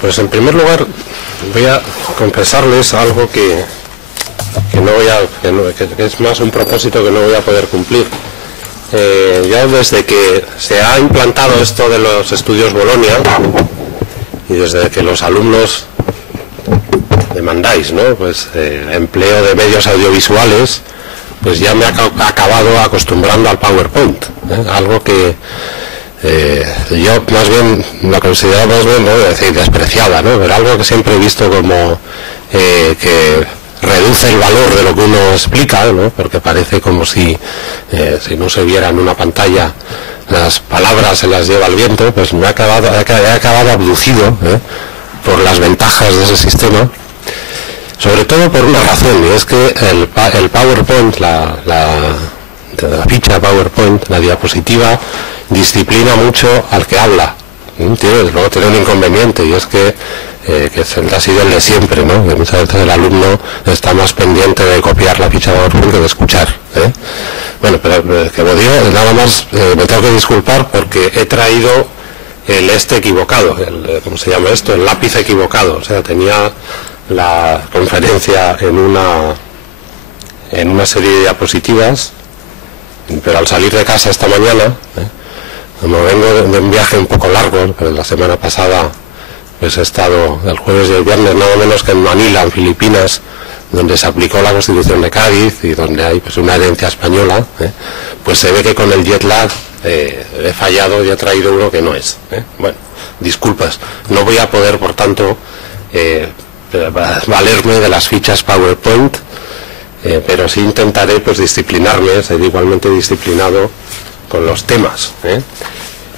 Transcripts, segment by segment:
pues en primer lugar voy a confesarles algo que es más un propósito que no voy a poder cumplir. Ya desde que se ha implantado esto de los estudios Bolonia y desde que los alumnos demandáis, ¿no?, pues empleo de medios audiovisuales, pues ya me ha acabado acostumbrando al PowerPoint, algo que yo más bien lo considero, más bien, no voy a decir despreciada, ¿no?, pero algo que siempre he visto como que reduce el valor de lo que uno explica, ¿no?, porque parece como si no se viera en una pantalla las palabras, se las lleva el viento. Pues he acabado abducido por las ventajas de ese sistema, sobre todo por una razón, y es que el PowerPoint, la ficha PowerPoint, la diapositiva, disciplina mucho al que habla. Luego tiene un inconveniente, y es que ha sido el de siempre, ¿no?, que muchas veces el alumno está más pendiente de copiar la ficha PowerPoint que de escuchar. Bueno, pero como digo, nada más me tengo que disculpar porque he traído el equivocado, ¿cómo se llama esto? El lápiz equivocado. O sea, tenía la conferencia en una serie de diapositivas, pero al salir de casa esta mañana, como vengo de un viaje un poco largo, pero la semana pasada pues he estado el jueves y el viernes nada menos que en Manila, en Filipinas, donde se aplicó la Constitución de Cádiz y donde hay pues una herencia española, pues se ve que con el jet lag he fallado y he traído uno que no es. Bueno, disculpas, no voy a poder, por tanto, valerme de las fichas PowerPoint, pero sí intentaré pues disciplinarme, ser igualmente disciplinado con los temas.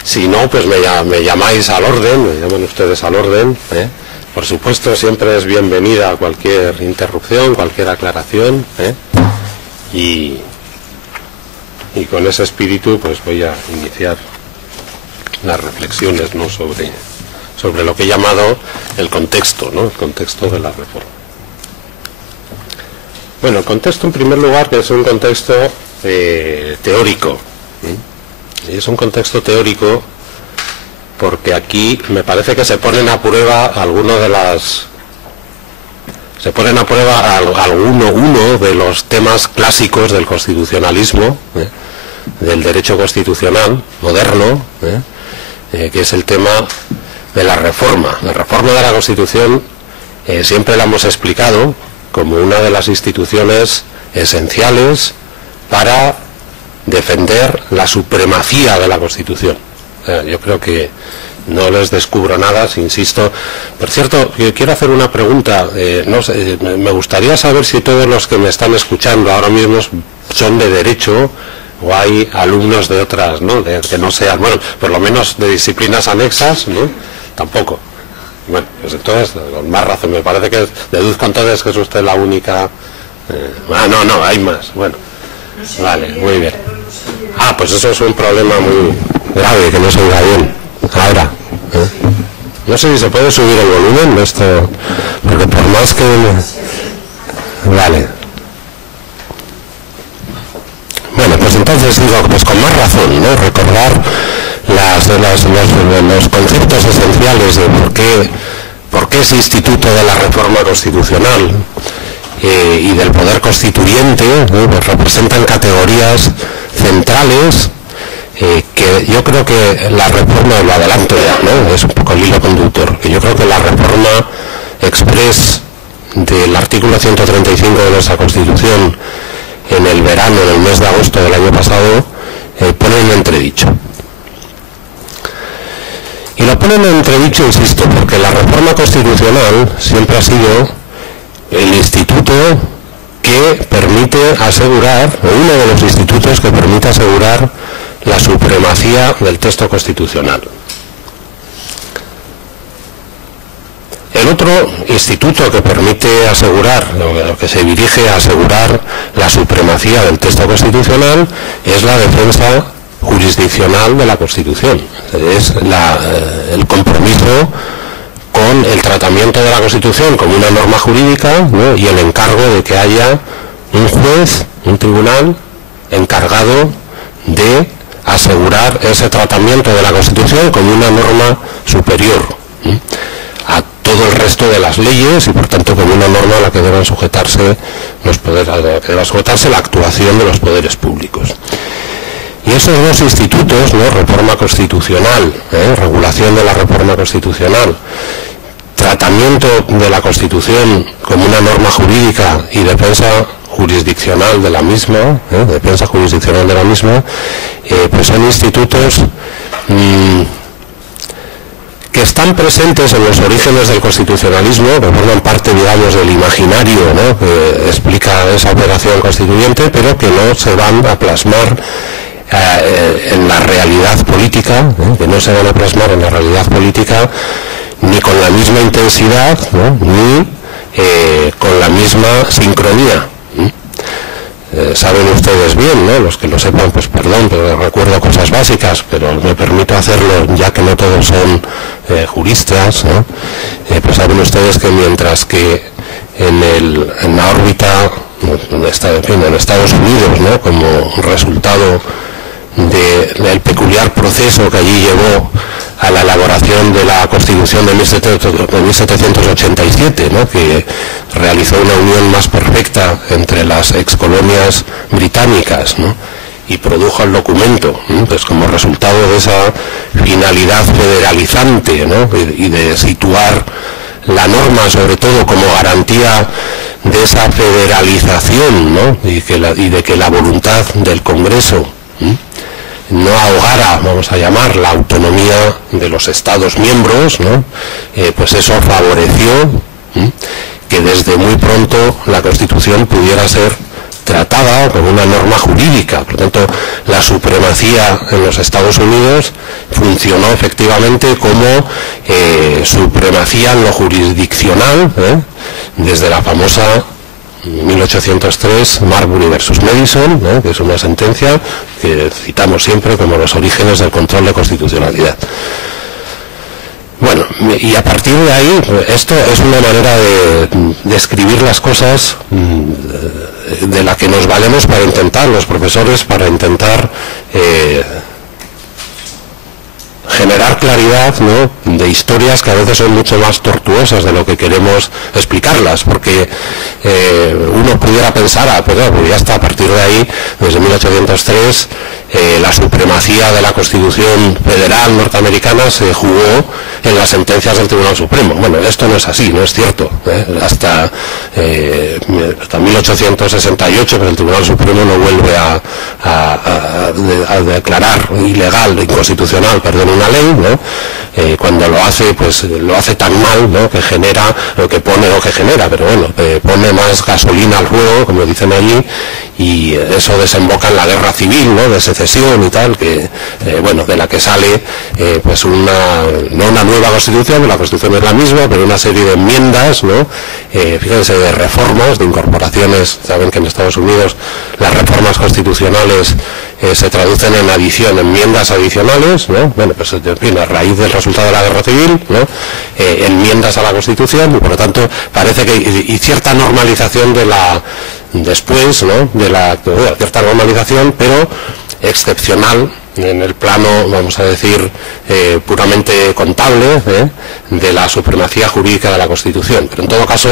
Si no, pues me llamáis al orden, me llaman ustedes al orden. Por supuesto, siempre es bienvenida cualquier interrupción, cualquier aclaración, y con ese espíritu pues voy a iniciar las reflexiones, ¿no?, sobre lo que he llamado el contexto, ¿no?, el contexto de la reforma. Bueno, el contexto, en primer lugar, que es un contexto teórico. Y es un contexto teórico porque aquí me parece que se ponen a prueba uno de los temas clásicos del constitucionalismo, del derecho constitucional moderno, que es el tema de la reforma. La reforma de la Constitución siempre la hemos explicado como una de las instituciones esenciales para defender la supremacía de la Constitución. Yo creo que no les descubro nada, si insisto. Por cierto, quiero hacer una pregunta. No sé, me gustaría saber si todos los que me están escuchando ahora mismo son de derecho o hay alumnos de otras, ¿no?, que no sean, bueno, por lo menos de disciplinas anexas, ¿no? Tampoco. Bueno, pues entonces, con más razón, me parece que deduzco entonces que es usted la única. No, hay más. Bueno, vale, muy bien. Pues eso es un problema muy grave, que no se oiga bien. Ahora, no sé si se puede subir el volumen de esto, porque por más que... Vale. Bueno, pues entonces digo, pues con más razón, ¿no?, recordar los conceptos esenciales de por qué ese instituto de la reforma constitucional y del poder constituyente, pues representan categorías centrales que yo creo que la reforma, lo adelanto ya, ¿no?, es un poco el hilo conductor, que yo creo que la reforma express del artículo 135 de nuestra Constitución en el verano, en el mes de agosto del año pasado, pone en entredicho. Y lo ponen en entredicho, insisto, porque la reforma constitucional siempre ha sido el instituto que permite asegurar, o uno de los institutos que permite asegurar la supremacía del texto constitucional. El otro instituto que permite asegurar, o que se dirige a asegurar la supremacía del texto constitucional, es la defensa jurisdiccional de la Constitución. Es el compromiso con el tratamiento de la Constitución como una norma jurídica, ¿no?, y el encargo de que haya un juez, un tribunal encargado de asegurar ese tratamiento de la Constitución como una norma superior a todo el resto de las leyes y por tanto como una norma a la que deban sujetarse los poderes, a la que deba sujetarse la actuación de los poderes públicos. Y esos dos institutos, ¿no? Reforma constitucional, regulación de la reforma constitucional, tratamiento de la Constitución como una norma jurídica y defensa jurisdiccional de la misma, pues son institutos que están presentes en los orígenes del constitucionalismo, que forman parte, digamos, del imaginario, ¿no? Que explica esa operación constituyente, pero que no se van a plasmar en la realidad política, ni con la misma intensidad, ¿no? Ni con la misma sincronía. Saben ustedes bien, ¿no? Los que lo sepan, pues perdón, pero recuerdo cosas básicas, pero me permito hacerlo ya que no todos son juristas, ¿no? Pues saben ustedes que mientras que en la órbita, en Estados Unidos, ¿no? Como resultado del peculiar proceso que allí llevó a la elaboración de la Constitución de 1787, ¿no? Que realizó una unión más perfecta entre las excolonias británicas, ¿no? Y produjo el documento, ¿no? Pues como resultado de esa finalidad federalizante, ¿no? Y de situar la norma sobre todo como garantía de esa federalización, ¿no? Y de que la voluntad del Congreso, ¿no? No ahogara, vamos a llamar, la autonomía de los Estados miembros, ¿no? Pues eso favoreció que desde muy pronto la Constitución pudiera ser tratada como una norma jurídica. Por lo tanto, la supremacía en los Estados Unidos funcionó efectivamente como supremacía en lo jurisdiccional, desde la famosa 1803 Marbury versus Madison, ¿no? Que es una sentencia que citamos siempre como los orígenes del control de constitucionalidad. Bueno, y a partir de ahí, esto es una manera de describir las cosas de la que nos valemos para intentar, los profesores, para intentar generar claridad, ¿no? De historias que a veces son mucho más tortuosas de lo que queremos explicarlas, porque uno pudiera pensar, pues ya está, a partir de ahí, desde 1803, la supremacía de la Constitución Federal norteamericana se jugó en las sentencias del Tribunal Supremo. Bueno, esto no es así, no es cierto. Hasta 1868, pero el Tribunal Supremo no vuelve a declarar ilegal, inconstitucional, perdón, una ley, ¿no? Cuando lo hace, pues lo hace tan mal, ¿no? Que genera, pero bueno, pone más gasolina al fuego, como dicen allí, y eso desemboca en la guerra civil, ¿no? De secesión y tal, que bueno, de la que sale pues no una nueva Constitución, la Constitución es la misma, pero una serie de enmiendas, ¿no? Fíjense, de reformas, de incorporaciones. Saben que en Estados Unidos las reformas constitucionales se traducen en enmiendas adicionales, ¿no? Bueno, pues en fin, a raíz del resultado de la guerra civil, ¿no? Enmiendas a la Constitución, y por lo tanto parece que y cierta normalización de la después, ¿no? De cierta normalización, pero excepcional en el plano, vamos a decir, puramente contable, de la supremacía jurídica de la Constitución. Pero en todo caso,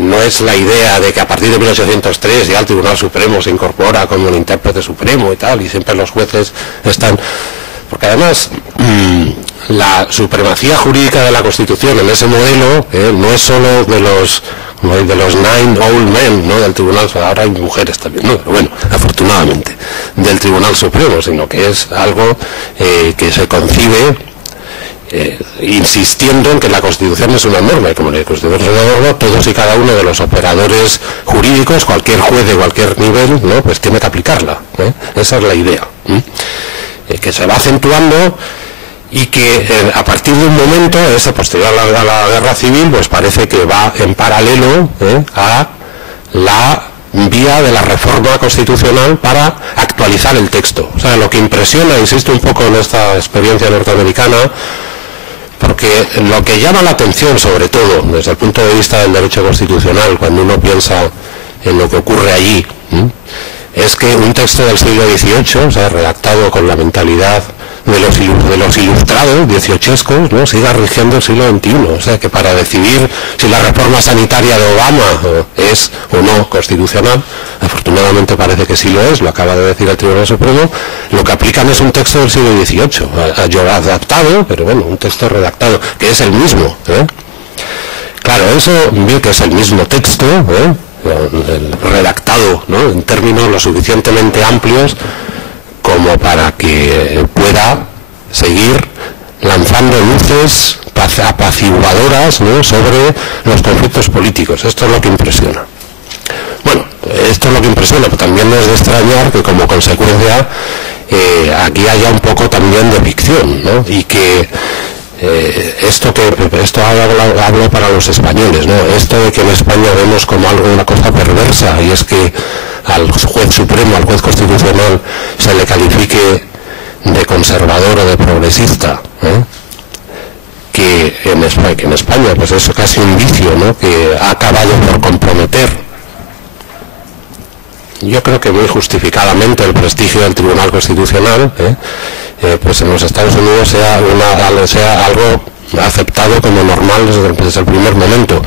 no es la idea de que a partir de 1803 ya el Tribunal Supremo se incorpora como un intérprete supremo y tal, y siempre los jueces están... Porque además, la supremacía jurídica de la Constitución en ese modelo no es solo de los 9 old men, ¿no? Del Tribunal, ahora hay mujeres también, ¿no? Pero bueno, afortunadamente, del Tribunal Supremo, sino que es algo que se concibe insistiendo en que la Constitución es una norma, y como la Constitución es una norma, todos y cada uno de los operadores jurídicos, cualquier juez de cualquier nivel, ¿no? Pues tiene que aplicarla, esa es la idea, que se va acentuando. Y que a partir de un momento, posterior a la guerra civil, pues parece que va en paralelo a la vía de la reforma constitucional para actualizar el texto. O sea, lo que impresiona, insisto un poco en esta experiencia norteamericana, porque lo que llama la atención, sobre todo desde el punto de vista del derecho constitucional, cuando uno piensa en lo que ocurre allí, es que un texto del siglo XVIII, o sea, redactado con la mentalidad de los ilustrados dieciochescos, ¿no?, siga rigiendo el siglo XXI. O sea que para decidir si la reforma sanitaria de Obama es o no constitucional, afortunadamente parece que sí lo es, lo acaba de decir el Tribunal Supremo, lo que aplican es un texto del siglo XVIII, adaptado, pero bueno, un texto redactado, que es el mismo, ¿eh? Claro, eso, bien que es el mismo texto, el redactado, ¿no?, en términos lo suficientemente amplios como para que pueda seguir lanzando luces apaciguadoras, ¿no?, sobre los conflictos políticos. Esto es lo que impresiona. Bueno, esto es lo que impresiona, pero también no es de extrañar que como consecuencia aquí haya un poco también de ficción, ¿no?, y que esto hablo para los españoles, ¿no?, esto de que en España vemos como algo, una cosa perversa, y es que al juez supremo, al juez constitucional, se le califique de conservador o de progresista, que en España pues es casi un vicio, ¿no?, que ha acabado por comprometer, yo creo que muy justificadamente, el prestigio del Tribunal Constitucional, pues en los Estados Unidos sea algo aceptado como normal desde el primer momento.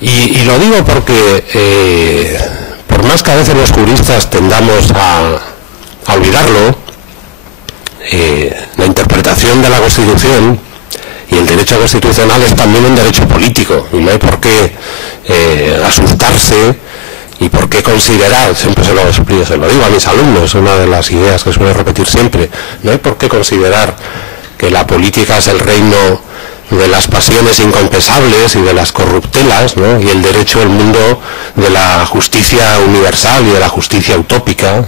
Y lo digo porque por más que a veces los juristas tendamos a olvidarlo, la interpretación de la Constitución y el derecho constitucional es también un derecho político, y no hay por qué asustarse y por qué considerar, siempre se lo digo a mis alumnos, una de las ideas que suelo repetir siempre, no hay por qué considerar que la política es el reino de las pasiones inconfesables y de las corruptelas, ¿no?, y el derecho el mundo de la justicia universal y de la justicia utópica,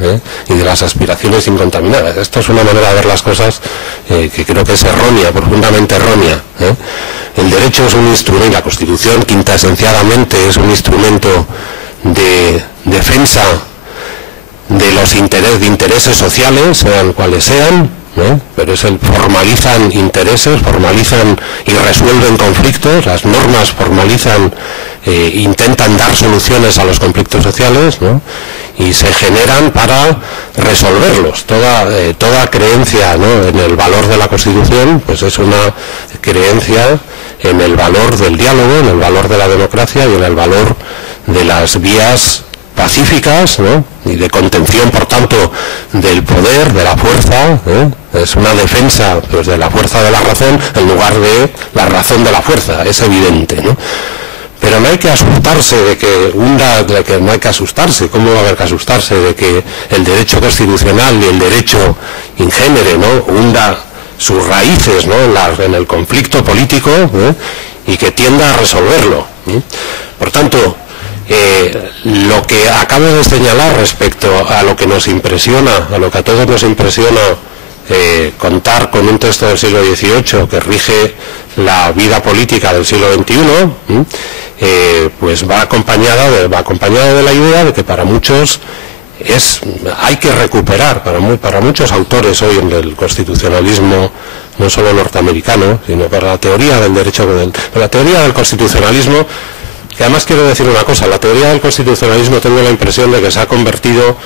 y de las aspiraciones incontaminadas. Esto es una manera de ver las cosas que creo que es errónea, profundamente errónea. El derecho es un instrumento, la Constitución quinta esenciadamente es un instrumento de defensa de los intereses sociales, sean cuales sean, pero formalizan intereses, formalizan y resuelven conflictos, las normas formalizan, intentan dar soluciones a los conflictos sociales, ¿no?, y se generan para resolverlos. Toda creencia, ¿no?, en el valor de la Constitución, pues es una creencia en el valor del diálogo, en el valor de la democracia y en el valor de las vías pacíficas, ¿no?, y de contención, por tanto, del poder, de la fuerza, es una defensa, pues, de la fuerza de la razón en lugar de la razón de la fuerza, es evidente, ¿no? Pero no hay que asustarse no hay que asustarse, ¿cómo va a haber que asustarse de que el derecho constitucional y el derecho in genere, ¿no?, hunda sus raíces, ¿no?, en el conflicto político, y que tienda a resolverlo, Por tanto, lo que acabo de señalar respecto a lo que nos impresiona, a lo que a todos nos impresiona, contar con un texto del siglo XVIII que rige la vida política del siglo XXI, pues va acompañado de la idea de que para muchos hay que recuperar, para muchos autores hoy en el constitucionalismo, no solo norteamericano, sino para la teoría del derecho, la teoría del constitucionalismo. Que además quiero decir una cosa, la teoría del constitucionalismo tengo la impresión de que se ha convertido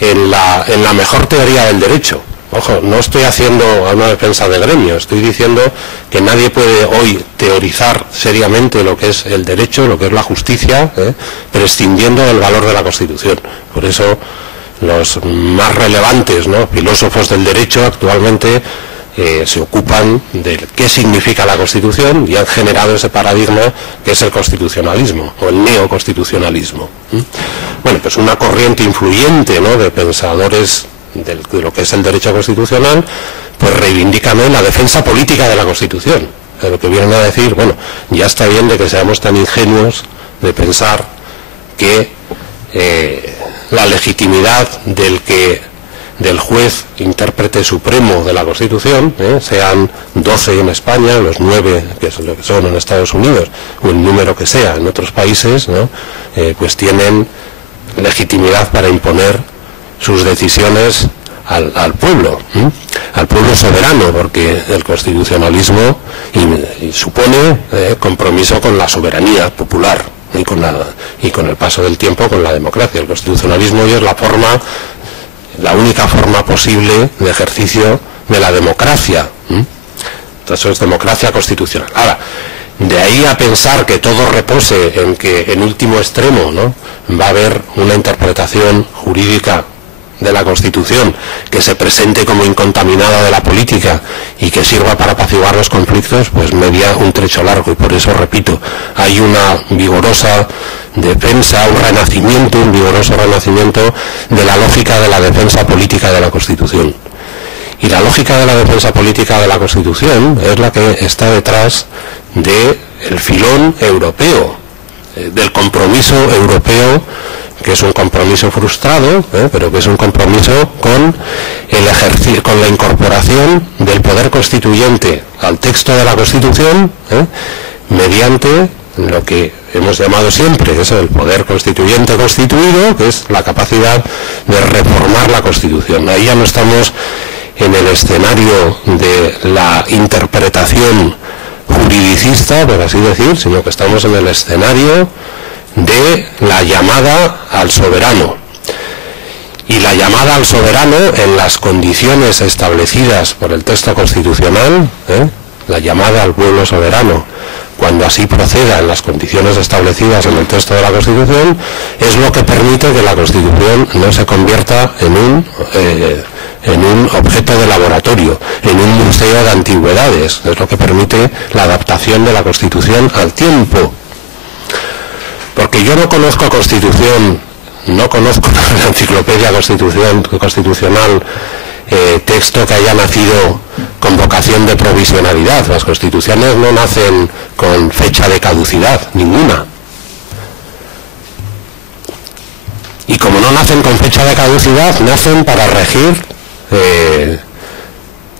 en la mejor teoría del derecho. Ojo, no estoy haciendo una defensa de gremio, estoy diciendo que nadie puede hoy teorizar seriamente lo que es el derecho, lo que es la justicia, prescindiendo del valor de la Constitución. Por eso los más relevantes, ¿no?, filósofos del derecho actualmente se ocupan de qué significa la Constitución y han generado ese paradigma que es el constitucionalismo o el neoconstitucionalismo. Bueno, pues una corriente influyente, ¿no?, de pensadores de lo que es el derecho constitucional, pues reivindican la defensa política de la Constitución. Lo que vienen a decir, bueno, ya está bien de que seamos tan ingenuos de pensar que la legitimidad del juez intérprete supremo de la Constitución, sean 12 en España, los 9 que son en Estados Unidos, o el número que sea en otros países, ¿no?, pues tienen legitimidad para imponer sus decisiones al pueblo soberano, porque el constitucionalismo supone compromiso con la soberanía popular y con el paso del tiempo con la democracia. El constitucionalismo hoy es la única forma posible de ejercicio de la democracia. Eso es democracia constitucional. Ahora, de ahí a pensar que todo repose en que en último extremo, ¿no?, va a haber una interpretación jurídica de la Constitución que se presente como incontaminada de la política y que sirva para apaciguar los conflictos, pues media un trecho largo. Y por eso, repito, hay una vigorosa defensa, un vigoroso renacimiento de la lógica de la defensa política de la Constitución. Y la lógica de la defensa política de la Constitución es la que está detrás del filón europeo, del compromiso europeo, que es un compromiso frustrado, pero que es un compromiso con con la incorporación del poder constituyente al texto de la Constitución, mediante lo que hemos llamado siempre, que es el poder constituyente constituido, que es la capacidad de reformar la Constitución. Ahí ya no estamos en el escenario de la interpretación juridicista, por así decir, sino que estamos en el escenario de la llamada al soberano. Y la llamada al soberano en las condiciones establecidas por el texto constitucional, la llamada al pueblo soberano, cuando así proceda en las condiciones establecidas en el texto de la Constitución, es lo que permite que la Constitución no se convierta en un objeto de laboratorio, en un museo de antigüedades. Es lo que permite la adaptación de la Constitución al tiempo. Porque yo no conozco Constitución, no conozco la enciclopedia constitucional, texto que haya nacido con vocación de provisionalidad. Las constituciones no nacen con fecha de caducidad, ninguna. Y como no nacen con fecha de caducidad, nacen para regir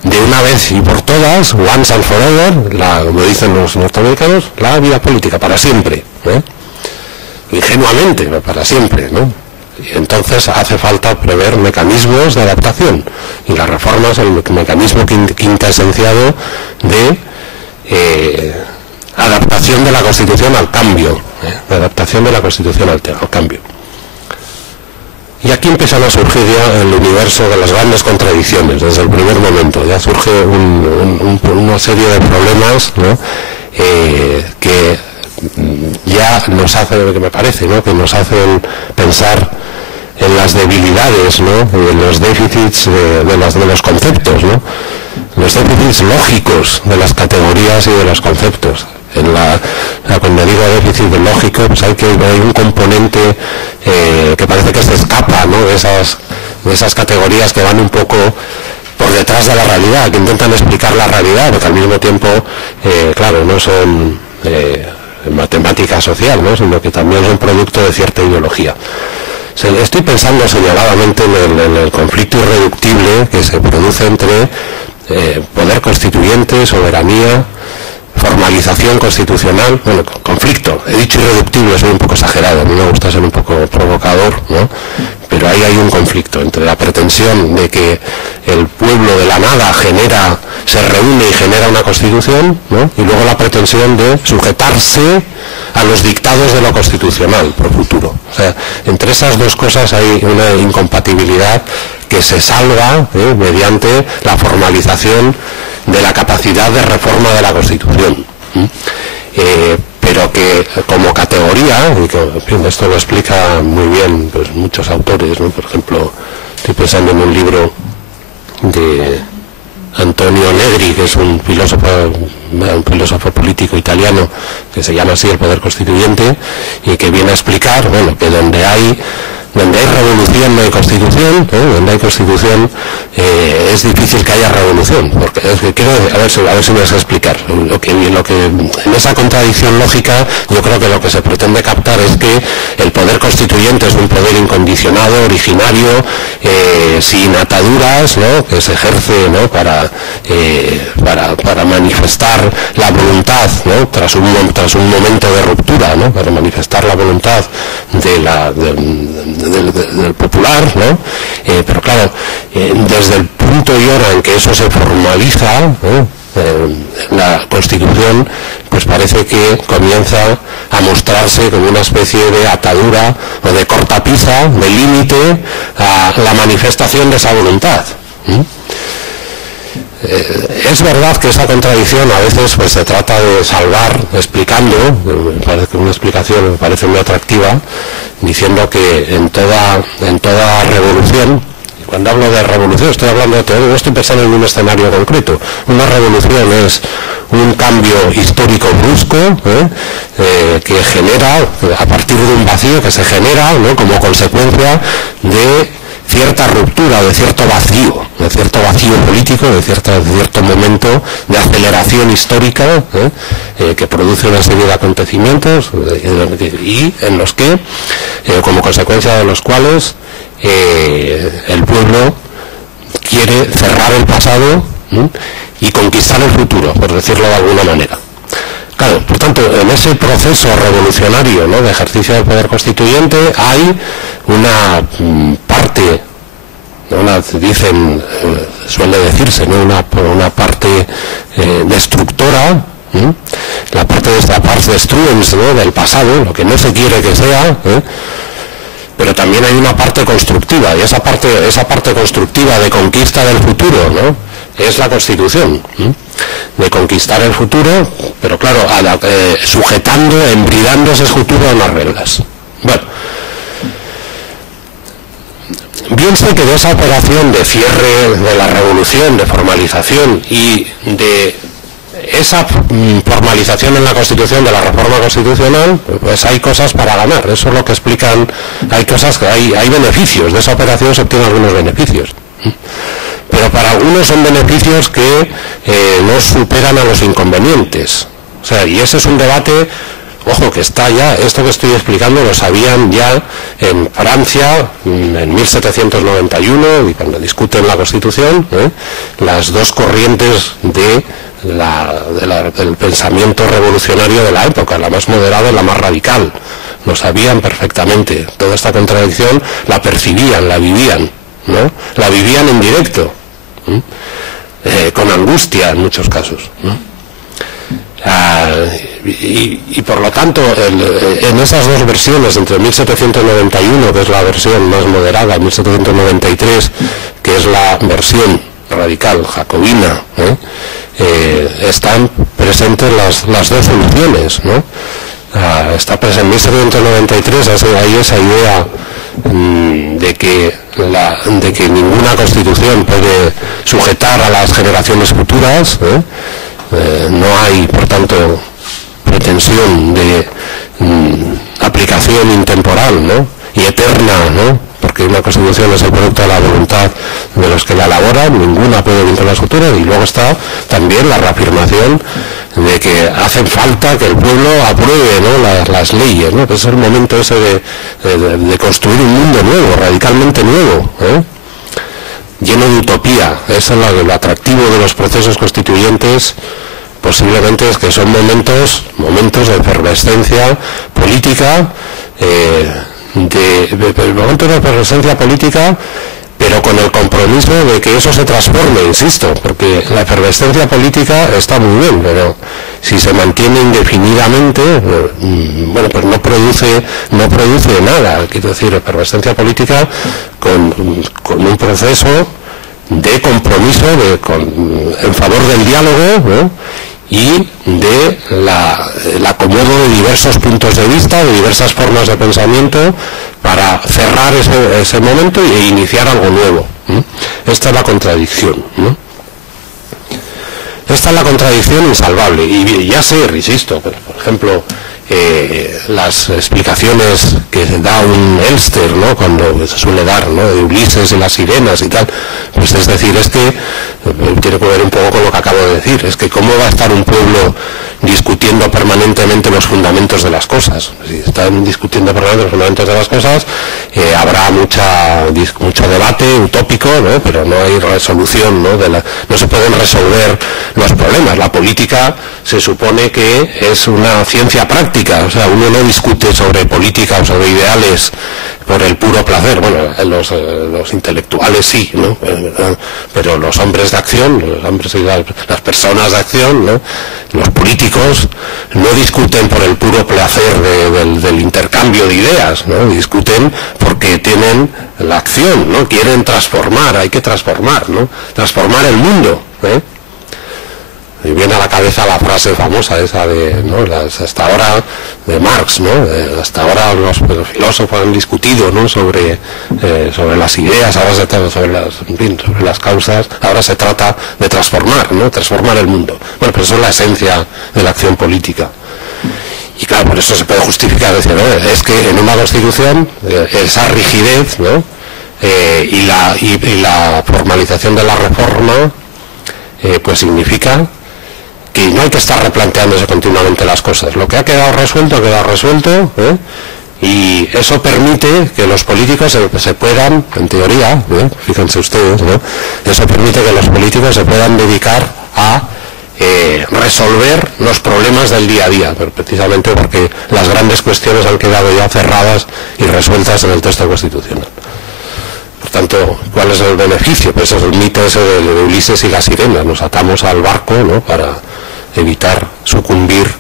de una vez y por todas, once and forever, como dicen los norteamericanos, la vida política, para siempre, ingenuamente, para siempre, ¿no? Y entonces hace falta prever mecanismos de adaptación, y la reforma es el mecanismo quintesenciado de adaptación de la Constitución al cambio, de adaptación de la Constitución al cambio. Y aquí empiezan a surgir ya el universo de las grandes contradicciones desde el primer momento. Ya surge una serie de problemas, ¿no?, que ya nos hacen, que me parece, ¿no?, que nos hacen pensar en las debilidades, ¿no?, en los déficits de los conceptos, ¿no?, los déficits lógicos de las categorías y de los conceptos. Cuando digo déficit lógico, pues hay un componente que parece que se escapa, ¿no?, de esas categorías que van un poco por detrás de la realidad, que intentan explicar la realidad, porque al mismo tiempo, claro, no son matemática social, ¿no?, sino que también son producto de cierta ideología. Estoy pensando señaladamente en el conflicto irreductible que se produce entre poder constituyente, soberanía, formalización constitucional. Bueno, conflicto, he dicho irreductible, soy un poco exagerado, a mí me gusta ser un poco provocador, ¿no?, pero ahí hay un conflicto entre la pretensión de que el pueblo de la nada se reúne y genera una constitución, ¿no?, y luego la pretensión de sujetarse a los dictados de lo constitucional por futuro. O sea, entre esas dos cosas hay una incompatibilidad que se salva mediante la formalización de la capacidad de reforma de la Constitución. Pero que como categoría, y que, en fin, esto lo explica muy bien, pues, muchos autores, ¿no? Por ejemplo, estoy pensando en un libro de Antonio Negri, que es un filósofo político italiano, que se llama así El Poder Constituyente, y que viene a explicar, bueno, que donde hay revolución no hay constitución, donde hay constitución es difícil que haya revolución, porque es que quiero, a ver si me vas a explicar lo que en esa contradicción lógica. Yo creo que lo que se pretende captar es que el poder constituyente es un poder incondicionado, originario, sin ataduras, ¿no?, que se ejerce, ¿no?, para manifestar la voluntad, ¿no?, tras un momento de ruptura, ¿no?, para manifestar la voluntad del popular, ¿no? Pero claro, desde el punto y hora en que eso se formaliza, la Constitución, pues parece que comienza a mostrarse como una especie de atadura o de cortapisa, de límite a la manifestación de esa voluntad. Es verdad que esa contradicción a veces pues se trata de salvar explicando, me parece que una explicación me parece muy atractiva, diciendo que en toda revolución, cuando hablo de revolución estoy hablando de todo, no estoy pensando en un escenario concreto. Una revolución es un cambio histórico brusco que genera, a partir de un vacío que se genera, ¿no?, como consecuencia de cierta ruptura, de cierto vacío político, de cierto momento de aceleración histórica que produce una serie de acontecimientos y en los que, como consecuencia de los cuales, el pueblo quiere cerrar el pasado y conquistar el futuro, por decirlo de alguna manera. Claro, por tanto, en ese proceso revolucionario, ¿no?, de ejercicio del poder constituyente hay una parte, suele decirse, ¿no?, una parte destructora, la parte de esta pars destruens, ¿no?, del pasado, lo que no se quiere que sea, pero también hay una parte constructiva, y esa parte constructiva de conquista del futuro, ¿no?, es la Constitución, de conquistar el futuro, pero claro, sujetando, embridando ese futuro a unas reglas. Bueno, bien sé que de esa operación de cierre de la revolución, de formalización y de esa formalización en la Constitución de la reforma constitucional, pues hay cosas para ganar. Eso es lo que explican. Hay cosas que hay beneficios. De esa operación se obtienen algunos beneficios. Pero para algunos son beneficios que no superan a los inconvenientes. O sea, y ese es un debate, ojo, que está ya, esto que estoy explicando lo sabían ya en Francia en 1791, y cuando discuten la Constitución, las dos corrientes del pensamiento revolucionario de la época, la más moderada y la más radical. Lo sabían perfectamente. Toda esta contradicción la percibían, la vivían, ¿no? La vivían en directo, con angustia en muchos casos, ¿no? Y por lo tanto, en esas dos versiones, entre 1791, que es la versión más moderada, y 1793, que es la versión radical, jacobina, están presentes las dos soluciones, ¿no? Está presente en 1793, hay esa idea de que ninguna constitución puede sujetar a las generaciones futuras, no hay, por tanto, pretensión de aplicación intemporal, ¿no?, y eterna, ¿no?, porque una constitución es el producto de la voluntad de los que la elaboran, ninguna puede vincular las futuras. Y luego está también la reafirmación de que hace falta que el pueblo apruebe, ¿no?, las leyes, ¿no? Pues es el momento ese de construir un mundo nuevo, radicalmente nuevo, lleno de utopía. Eso es lo atractivo de los procesos constituyentes. Posiblemente es que son momentos de efervescencia política, momentos de efervescencia política, pero con el compromiso de que eso se transforme, insisto, porque la efervescencia política está muy bien, pero si se mantiene indefinidamente, bueno, pues no produce nada. Quiero decir, efervescencia política con un proceso de compromiso en favor del diálogo, ¿no?, y de el acomodo de diversos puntos de vista, de diversas formas de pensamiento, para cerrar ese momento e iniciar algo nuevo. Esta es la contradicción, ¿no? Esta es la contradicción insalvable. Y ya sé, insisto, por ejemplo, las explicaciones que da un Elster, ¿no?, cuando se suele dar, ¿no?, de Ulises y las sirenas y tal, pues es decir, es que tiene que ver un poco con lo que acabo de decir, es que cómo va a estar un pueblo discutiendo permanentemente los fundamentos de las cosas. Si están discutiendo permanentemente los fundamentos de las cosas, habrá mucho debate utópico, ¿no?, pero no hay resolución, ¿no?, no se pueden resolver los problemas. La política se supone que es una ciencia práctica, o sea, uno no discute sobre política o sobre ideales por el puro placer. Bueno, los intelectuales sí, ¿no? Pero los hombres de acción, los hombres y las personas de acción, ¿no? Los políticos no discuten por el puro placer del intercambio de ideas, ¿no? Discuten porque tienen la acción, ¿no? Quieren transformar, hay que transformar, ¿no? Transformar el mundo, ¿eh? Y viene a la cabeza la frase famosa esa de, ¿no? Hasta ahora de Marx, ¿no? Hasta ahora los filósofos han discutido, ¿no? sobre las ideas, ahora se trata sobre las causas, ahora se trata de transformar, ¿no? Transformar el mundo. Bueno, pero eso es la esencia de la acción política. Y claro, por eso se puede justificar, decir, ¿no? Es que en una constitución esa rigidez, ¿no? Y la formalización de la reforma pues significa que no hay que estar replanteándose continuamente las cosas. Lo que ha quedado resuelto, ¿eh? Y eso permite que los políticos se puedan, en teoría, fíjense ustedes, ¿no? Eso permite que los políticos se puedan dedicar a resolver los problemas del día a día, pero precisamente porque las grandes cuestiones han quedado ya cerradas y resueltas en el texto constitucional. Por tanto, ¿cuál es el beneficio? Pues es el mito ese de Ulises y la sirena. Nos atamos al barco, ¿no? Para evitar sucumbir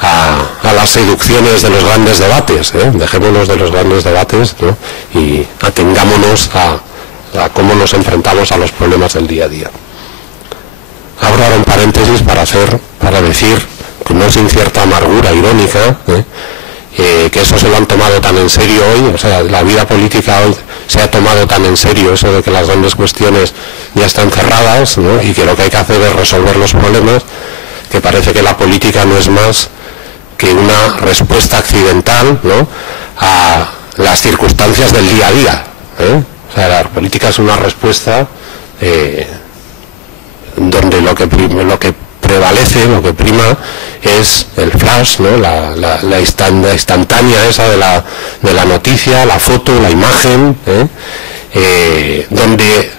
a las seducciones de los grandes debates, ¿eh? Dejémonos de los grandes debates, ¿no? Y atengámonos a cómo nos enfrentamos a los problemas del día a día. Abro ahora un paréntesis para decir, no sin cierta amargura irónica, que eso se lo han tomado tan en serio hoy, o sea, la vida política hoy se ha tomado tan en serio eso de que las grandes cuestiones ya están cerradas, ¿no? Y que lo que hay que hacer es resolver los problemas, que parece que la política no es más que una respuesta accidental, ¿no? A las circunstancias del día a día, ¿eh? O sea, la política es una respuesta donde lo que prevalece, lo que prima es el flash, ¿no? la instantánea esa de la noticia, la foto, la imagen, donde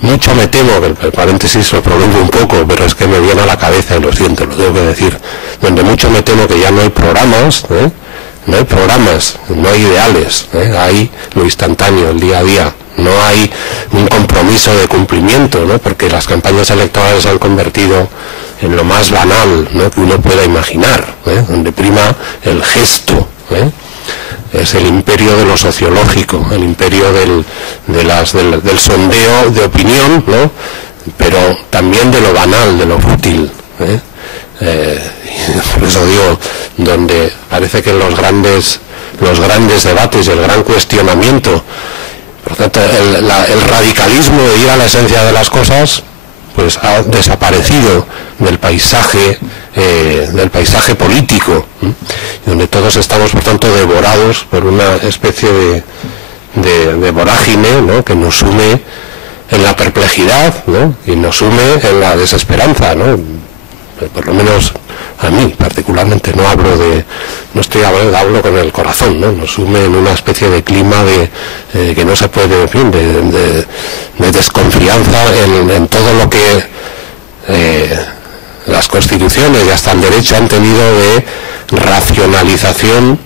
mucho me temo, que el paréntesis lo prolongo un poco, pero es que me viene a la cabeza y lo siento, lo tengo que decir, donde mucho me temo que ya no hay programas, no hay programas, no hay ideales, hay lo instantáneo, el día a día. No hay un compromiso de cumplimiento, ¿no? Porque las campañas electorales se han convertido en lo más banal, ¿no? Que uno pueda imaginar, donde prima el gesto, es el imperio de lo sociológico, el imperio del sondeo de opinión, ¿no? Pero también de lo banal, de lo fútil, por eso digo, donde parece que los grandes debates y el gran cuestionamiento, por tanto, el radicalismo de ir a la esencia de las cosas, pues ha desaparecido del paisaje político, donde todos estamos, por tanto, devorados por una especie de vorágine, ¿no? Que nos sume en la perplejidad, ¿no? Y nos sume en la desesperanza, ¿no? Por lo menos a mí particularmente, hablo con el corazón, ¿no? Nos sume en una especie de clima que no se puede, en fin, de desconfianza en todo lo que las constituciones y hasta el derecho han tenido de racionalización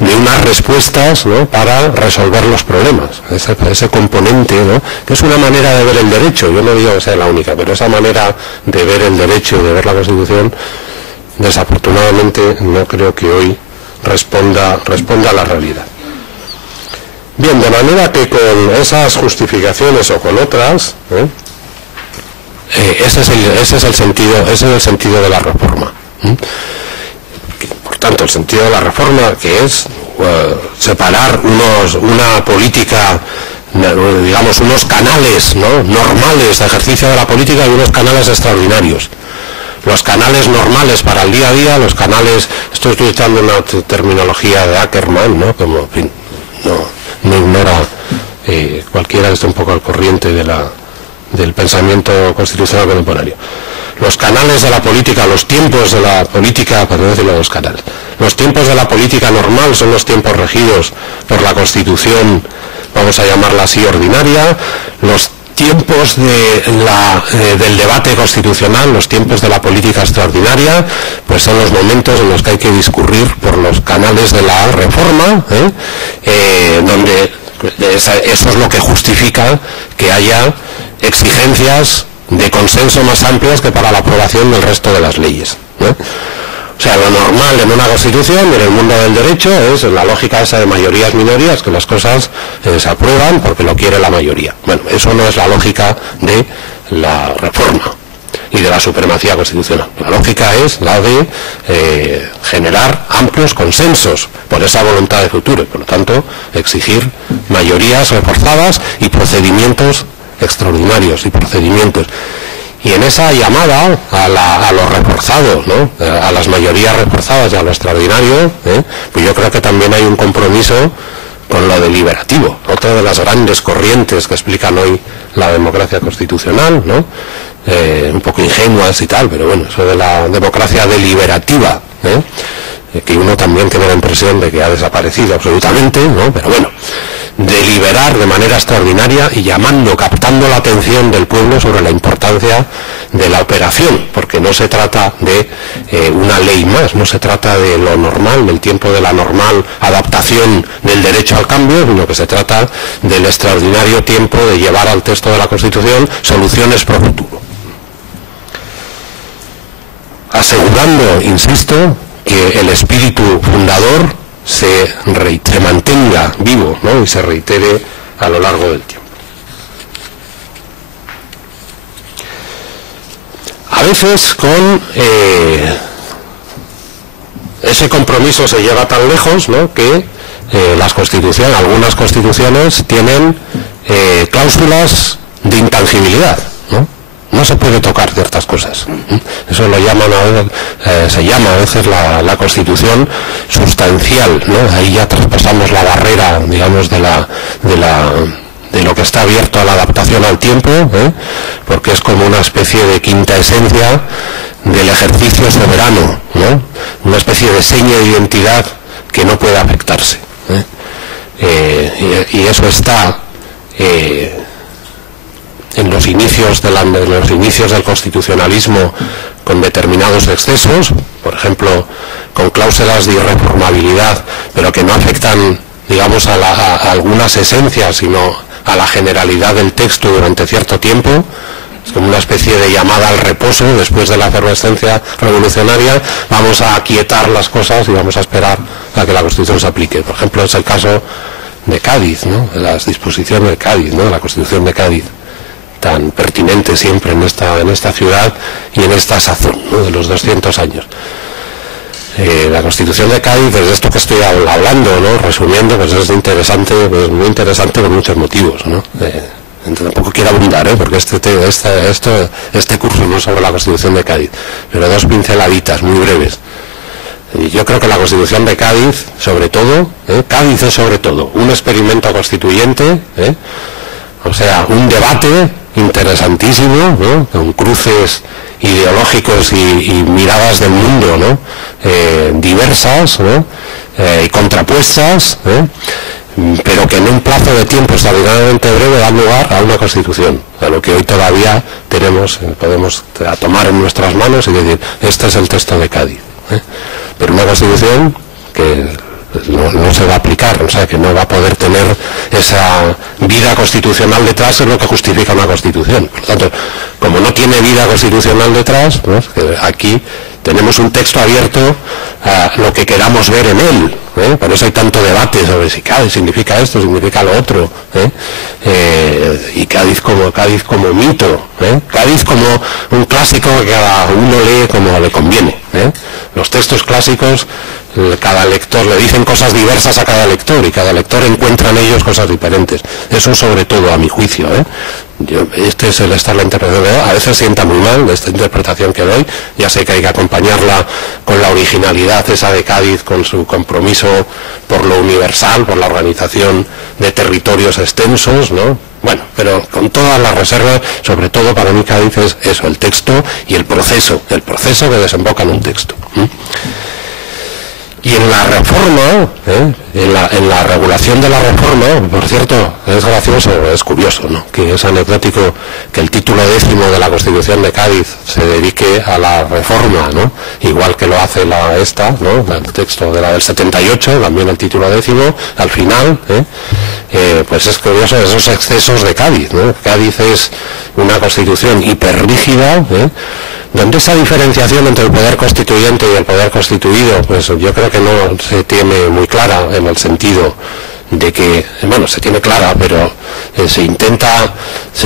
de unas respuestas, ¿no? Para resolver los problemas, ese componente, ¿no? Que es una manera de ver el derecho. Yo no digo que sea la única, pero esa manera de ver el derecho, de ver la Constitución, desafortunadamente no creo que hoy responda a la realidad. Bien, de manera que con esas justificaciones o con otras, ese es el sentido de la reforma. Por tanto, el sentido de la reforma, que es separar una política, digamos, unos canales, ¿no? Normales de ejercicio de la política y unos canales extraordinarios. Los canales normales para el día a día, los canales, estoy utilizando una terminología de Ackerman, ¿no? Como, en fin, no ignora cualquiera que esté un poco al corriente del pensamiento constitucional contemporáneo. Los canales de la política, los tiempos de la política, para no decirlo los canales, los tiempos de la política normal son los tiempos regidos por la Constitución, vamos a llamarla así, ordinaria. tiempos del debate constitucional, los tiempos de la política extraordinaria, pues son los momentos en los que hay que discurrir por los canales de la reforma, donde eso es lo que justifica que haya exigencias de consenso más amplias que para la aprobación del resto de las leyes, ¿no? O sea, lo normal en una constitución, en el mundo del derecho, es la lógica esa de mayorías-minorías, que las cosas se aprueban porque lo quiere la mayoría. Bueno, eso no es la lógica de la reforma y de la supremacía constitucional. La lógica es la de generar amplios consensos por esa voluntad de futuro y, por lo tanto, exigir mayorías reforzadas y procedimientos extraordinarios y procedimientos. Y en esa llamada a lo reforzado, ¿no?, a las mayorías reforzadas y a lo extraordinario, pues yo creo que también hay un compromiso con lo deliberativo. Otra de las grandes corrientes que explican hoy la democracia constitucional, ¿no?, un poco ingenuas y tal, pero bueno, eso de la democracia deliberativa, que uno también tiene la impresión de que ha desaparecido absolutamente, ¿no?, pero bueno, deliberar de manera extraordinaria y captando la atención del pueblo sobre la importancia de la operación, porque no se trata de una ley más, no se trata de lo normal, del tiempo de la normal adaptación del derecho al cambio, sino que se trata del extraordinario tiempo de llevar al texto de la Constitución soluciones pro futuro. Asegurando, insisto, que el espíritu fundador se mantenga vivo, ¿no?, y se reitere a lo largo del tiempo. A veces con ese compromiso se llega tan lejos, ¿no?, que algunas constituciones tienen cláusulas de intangibilidad, ¿no? No se puede tocar ciertas cosas. Eso se llama a veces la Constitución sustancial, ¿no? Ahí ya traspasamos la barrera, digamos, de lo que está abierto a la adaptación al tiempo, porque es como una especie de quinta esencia del ejercicio soberano, ¿no?, una especie de seña de identidad que no puede afectarse, y eso está en los inicios del constitucionalismo con determinados excesos, por ejemplo, con cláusulas de irreformabilidad, pero que no afectan, digamos, a algunas esencias, sino a la generalidad del texto durante cierto tiempo. Es como una especie de llamada al reposo después de la efervescencia revolucionaria. Vamos a aquietar las cosas y vamos a esperar a que la Constitución se aplique. Por ejemplo, es el caso de Cádiz, ¿no?, de las disposiciones de Cádiz, ¿no?, de la Constitución de Cádiz, tan pertinente siempre en esta ciudad y en esta sazón, ¿no?, de los 200 años. La Constitución de Cádiz, desde esto que estoy hablando, ¿no?, resumiendo, pues es interesante, pues muy interesante por muchos motivos, ¿no? Tampoco quiero abundar, porque este curso no es sobre la Constitución de Cádiz, pero dos pinceladitas muy breves. Y yo creo que la Constitución de Cádiz, sobre todo, Cádiz es sobre todo un experimento constituyente, o sea, un debate interesantísimo, ¿no?, con cruces ideológicos y miradas del mundo, ¿no?, diversas, ¿no?, y contrapuestas, pero que en un plazo de tiempo extraordinariamente breve da lugar a una Constitución, a lo que hoy todavía podemos tomar en nuestras manos y decir, este es el texto de Cádiz, pero una Constitución que no se va a aplicar, o sea, que no va a poder tener esa vida constitucional detrás, es lo que justifica una Constitución. Por lo tanto, como no tiene vida constitucional detrás, pues, aquí tenemos un texto abierto a lo que queramos ver en él, por eso hay tanto debate sobre si Cádiz significa esto, significa lo otro, y Cádiz como mito, Cádiz como un clásico que cada uno lee como le conviene, los textos clásicos, cada lector le dicen cosas diversas a cada lector y cada lector encuentra en ellos cosas diferentes. Eso sobre todo a mi juicio, este es el estar la interpretación que doy. A veces sienta muy mal de esta interpretación que doy, ya sé que hay que acompañarla con la originalidad esa de Cádiz, con su compromiso por lo universal, por la organización de territorios extensos, ¿no? Bueno, pero con todas las reservas, sobre todo para mí Cádiz es eso, el texto y el proceso que desemboca en un texto. Y en la reforma, en la regulación de la reforma, por cierto, es gracioso, es curioso, ¿no?, que es anecdótico que el título 10º de la Constitución de Cádiz se dedique a la reforma, ¿no?, igual que lo hace esta, ¿no?, el texto de la del 78, también el título 10º, al final, pues es curioso esos excesos de Cádiz, ¿no? Cádiz es una Constitución hiperrígida, donde esa diferenciación entre el poder constituyente y el poder constituido, pues yo creo que no se tiene muy clara, en el sentido de que, bueno, se tiene clara, pero se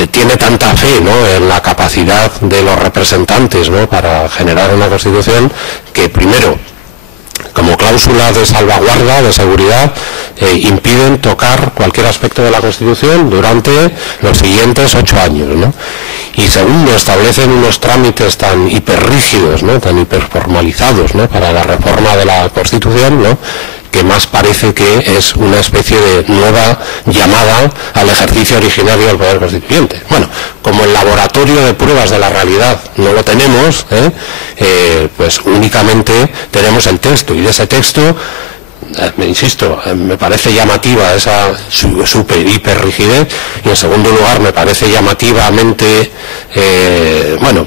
tiene tanta fe, ¿no?, en la capacidad de los representantes, ¿no?, para generar una Constitución, que primero, como cláusula de salvaguarda, de seguridad, impiden tocar cualquier aspecto de la Constitución durante los siguientes 8 años, ¿no? Y segundo, establecen unos trámites tan hiperrígidos, ¿no?, tan hiperformalizados, ¿no?, para la reforma de la Constitución, ¿no?, que más parece que es una especie de nueva llamada al ejercicio originario del poder constituyente. Bueno, como el laboratorio de pruebas de la realidad no lo tenemos, pues únicamente tenemos el texto, y de ese texto, insisto, me parece llamativa esa super hiper rigidez, y en segundo lugar me parece llamativamente bueno,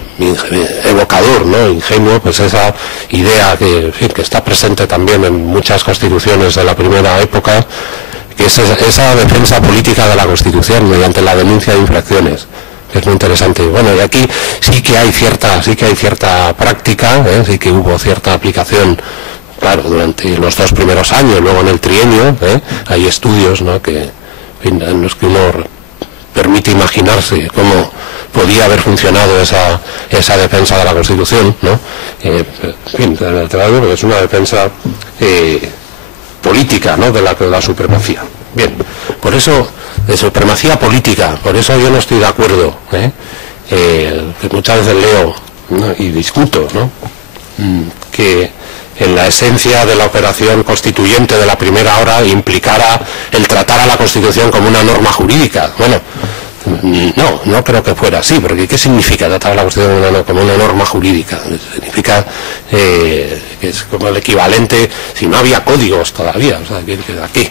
evocador, ¿no?, ingenuo, pues esa idea que, en fin, que está presente también en muchas constituciones de la primera época, que es esa defensa política de la Constitución mediante la denuncia de infracciones, que es muy interesante. Bueno, y aquí sí que hay cierta práctica, sí que hubo cierta aplicación. Claro, durante los 2 primeros años, luego en el trienio, hay estudios, ¿no?, que, en los que uno permite imaginarse cómo podía haber funcionado esa defensa de la Constitución, ¿no? En fin, es una defensa política, ¿no?, de la supremacía. Bien, por eso, de supremacía política, por eso yo no estoy de acuerdo, que muchas veces leo, ¿no?, y discuto, ¿no?, que en la esencia de la operación constituyente de la primera hora implicara el tratar a la Constitución como una norma jurídica. Bueno, no creo que fuera así, porque ¿qué significa tratar a la Constitución como una norma jurídica? Significa que es como el equivalente, si no había códigos todavía, o sea, que aquí,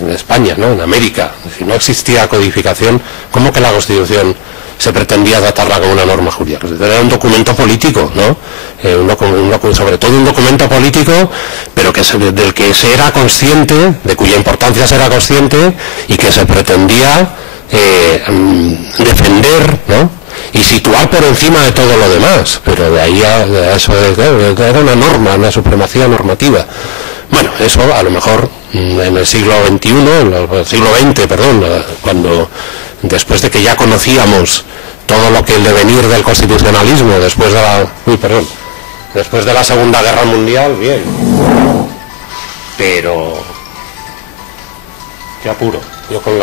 en España, ¿no?, en América, si no existía codificación, ¿cómo que la Constitución se pretendía tratarla como una norma jurídica? Era un documento político, ¿no?, sobre todo un documento político, pero del que se era consciente, de cuya importancia se era consciente, y que se pretendía defender, ¿no?, y situar por encima de todo lo demás, pero de ahí a eso era una norma, una supremacía normativa. Bueno, eso a lo mejor en el siglo XXI, en el siglo XX, perdón, cuando después de que ya conocíamos todo lo que el devenir del constitucionalismo después de la Segunda Guerra Mundial, bien, pero qué apuro, yo con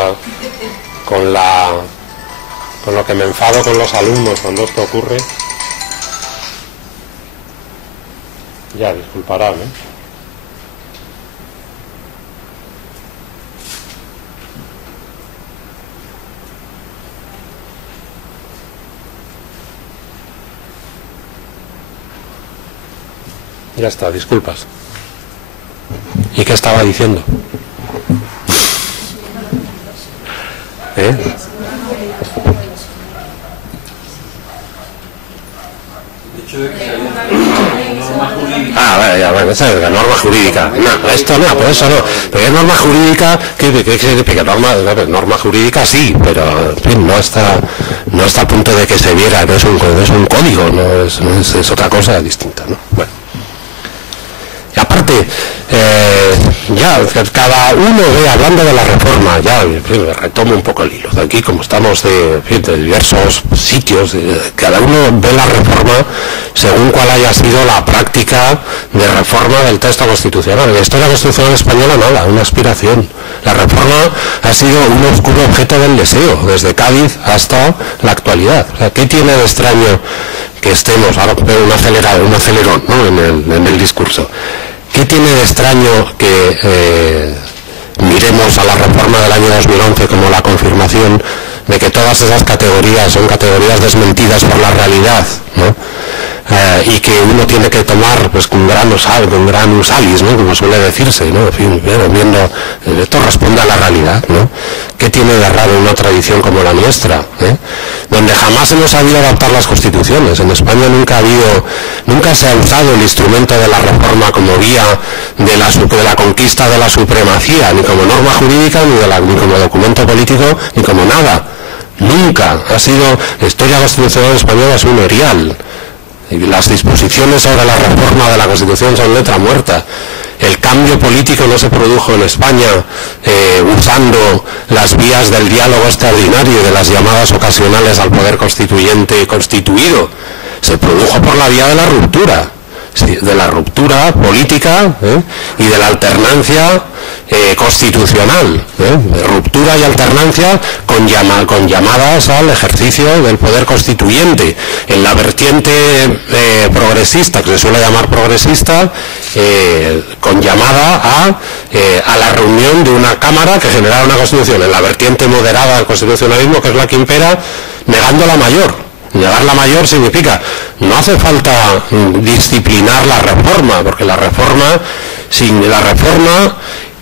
lo que me enfado con los alumnos cuando esto ocurre, ya disculparán, Ya está, disculpas. ¿Y qué estaba diciendo? Bueno, esa es la norma jurídica. No, esto no, por eso no. Pero es norma jurídica, ¿qué significa? Norma jurídica sí, pero en fin, no está al punto de que se viera, no es un código, no es otra cosa distinta, ¿no? Bueno. Y aparte, ya cada uno ve, hablando de la reforma, ya retomo un poco el hilo. De aquí, como estamos de diversos sitios, cada uno ve la reforma según cuál haya sido la práctica de reforma del texto constitucional. En la historia constitucional española nada, una aspiración. La reforma ha sido un oscuro objeto del deseo, desde Cádiz hasta la actualidad. O sea, ¿qué tiene de extraño que estemos, ahora un acelerón, ¿no?, en el discurso? ¿Qué tiene de extraño que miremos a la reforma del año 2011 como la confirmación de que todas esas categorías son categorías desmentidas por la realidad, ¿no? y que uno tiene que tomar pues con gran usalis, ¿no? Como suele decirse, ¿no? En fin, viendo, esto responde a la realidad, ¿no? ¿Qué tiene de raro una tradición como la nuestra, donde jamás hemos sabido adaptar las constituciones? En España nunca se ha usado el instrumento de la reforma como vía de la conquista de la supremacía, ni como norma jurídica, ni como documento político, ni como nada. Nunca ha sido, la historia constitucional española es un erial. Y las disposiciones sobre la reforma de la Constitución son letra muerta. El cambio político no se produjo en España usando las vías del diálogo extraordinario y de las llamadas ocasionales al poder constituyente constituido. Se produjo por la vía de la ruptura política y de la alternancia constitucional, ruptura y alternancia con llamadas al ejercicio del poder constituyente. En la vertiente progresista, que se suele llamar progresista, con llamada a la reunión de una cámara que generara una constitución. En la vertiente moderada del constitucionalismo, que es la que impera, negando la mayor. Negar la mayor significa, no hace falta disciplinar la reforma, porque la reforma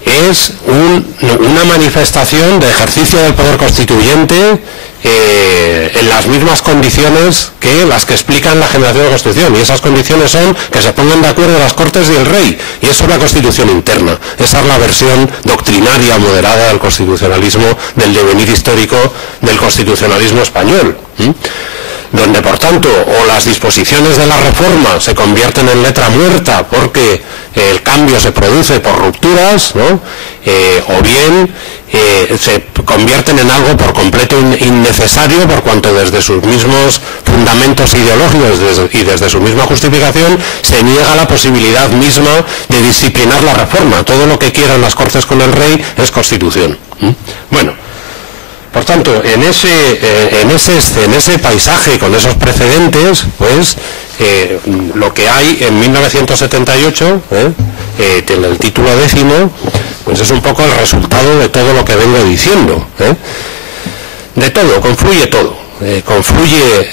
es una manifestación de ejercicio del poder constituyente en las mismas condiciones que las que explican la generación de la Constitución, y esas condiciones son que se pongan de acuerdo las Cortes y el Rey, y eso es la Constitución interna. Esa es la versión doctrinaria moderada del constitucionalismo, del devenir histórico del constitucionalismo español, donde por tanto o las disposiciones de la reforma se convierten en letra muerta porque el cambio se produce por rupturas, ¿no? O bien se convierten en algo por completo innecesario, por cuanto desde sus mismos fundamentos ideológicos y desde su misma justificación se niega la posibilidad misma de disciplinar la reforma. Todo lo que quieran las Cortes con el Rey es Constitución. Bueno, por tanto, en ese paisaje, con esos precedentes, pues lo que hay en 1978, en el título 10º, pues es un poco el resultado de todo lo que vengo diciendo. De todo, confluye todo. Confluye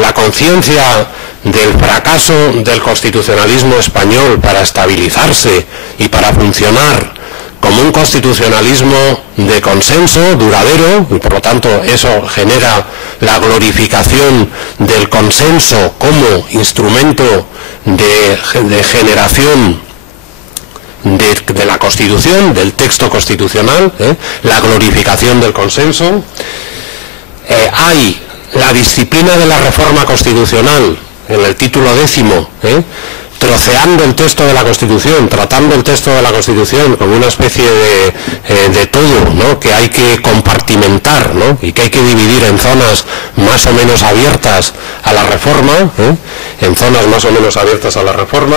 la conciencia del fracaso del constitucionalismo español para estabilizarse y para funcionar como un constitucionalismo de consenso duradero, y por lo tanto eso genera la glorificación del consenso como instrumento de generación de la Constitución, del texto constitucional, la glorificación del consenso. Hay la disciplina de la reforma constitucional en el título 10º, troceando el texto de la Constitución, tratando el texto de la Constitución como una especie de todo, ¿no? Que hay que compartimentar, ¿no? Y que hay que dividir en zonas más o menos abiertas a la reforma, en zonas más o menos abiertas a la reforma,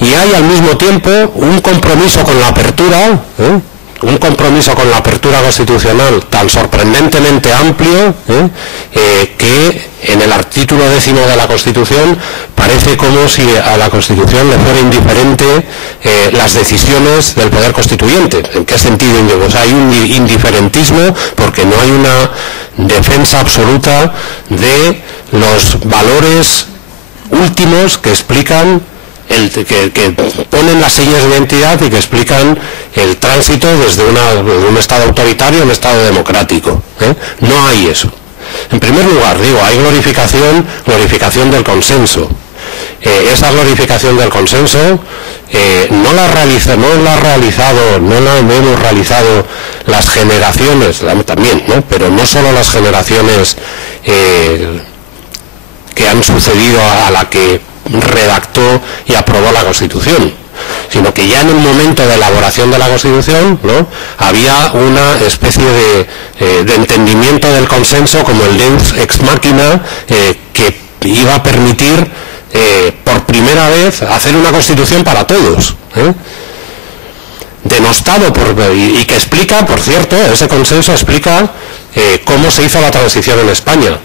y hay al mismo tiempo un compromiso con la apertura, un compromiso con la apertura constitucional tan sorprendentemente amplio, que en el artículo 10º de la Constitución parece como si a la Constitución le fuera indiferente las decisiones del poder constituyente. ¿En qué sentido? O sea, hay un indiferentismo porque no hay una defensa absoluta de los valores últimos que explican que ponen las señas de identidad y que explican el tránsito desde un Estado autoritario a un Estado democrático. No hay eso. En primer lugar, digo, hay glorificación del consenso. Esa glorificación del consenso no la hemos realizado las generaciones, también, ¿no? Pero no solo las generaciones que han sucedido a la que redactó y aprobó la Constitución, sino que ya en el momento de elaboración de la Constitución, ¿no? Había una especie de entendimiento del consenso como el deus ex machina, que iba a permitir por primera vez hacer una Constitución para todos, denostado y que explica, por cierto, ese consenso explica cómo se hizo la transición en España.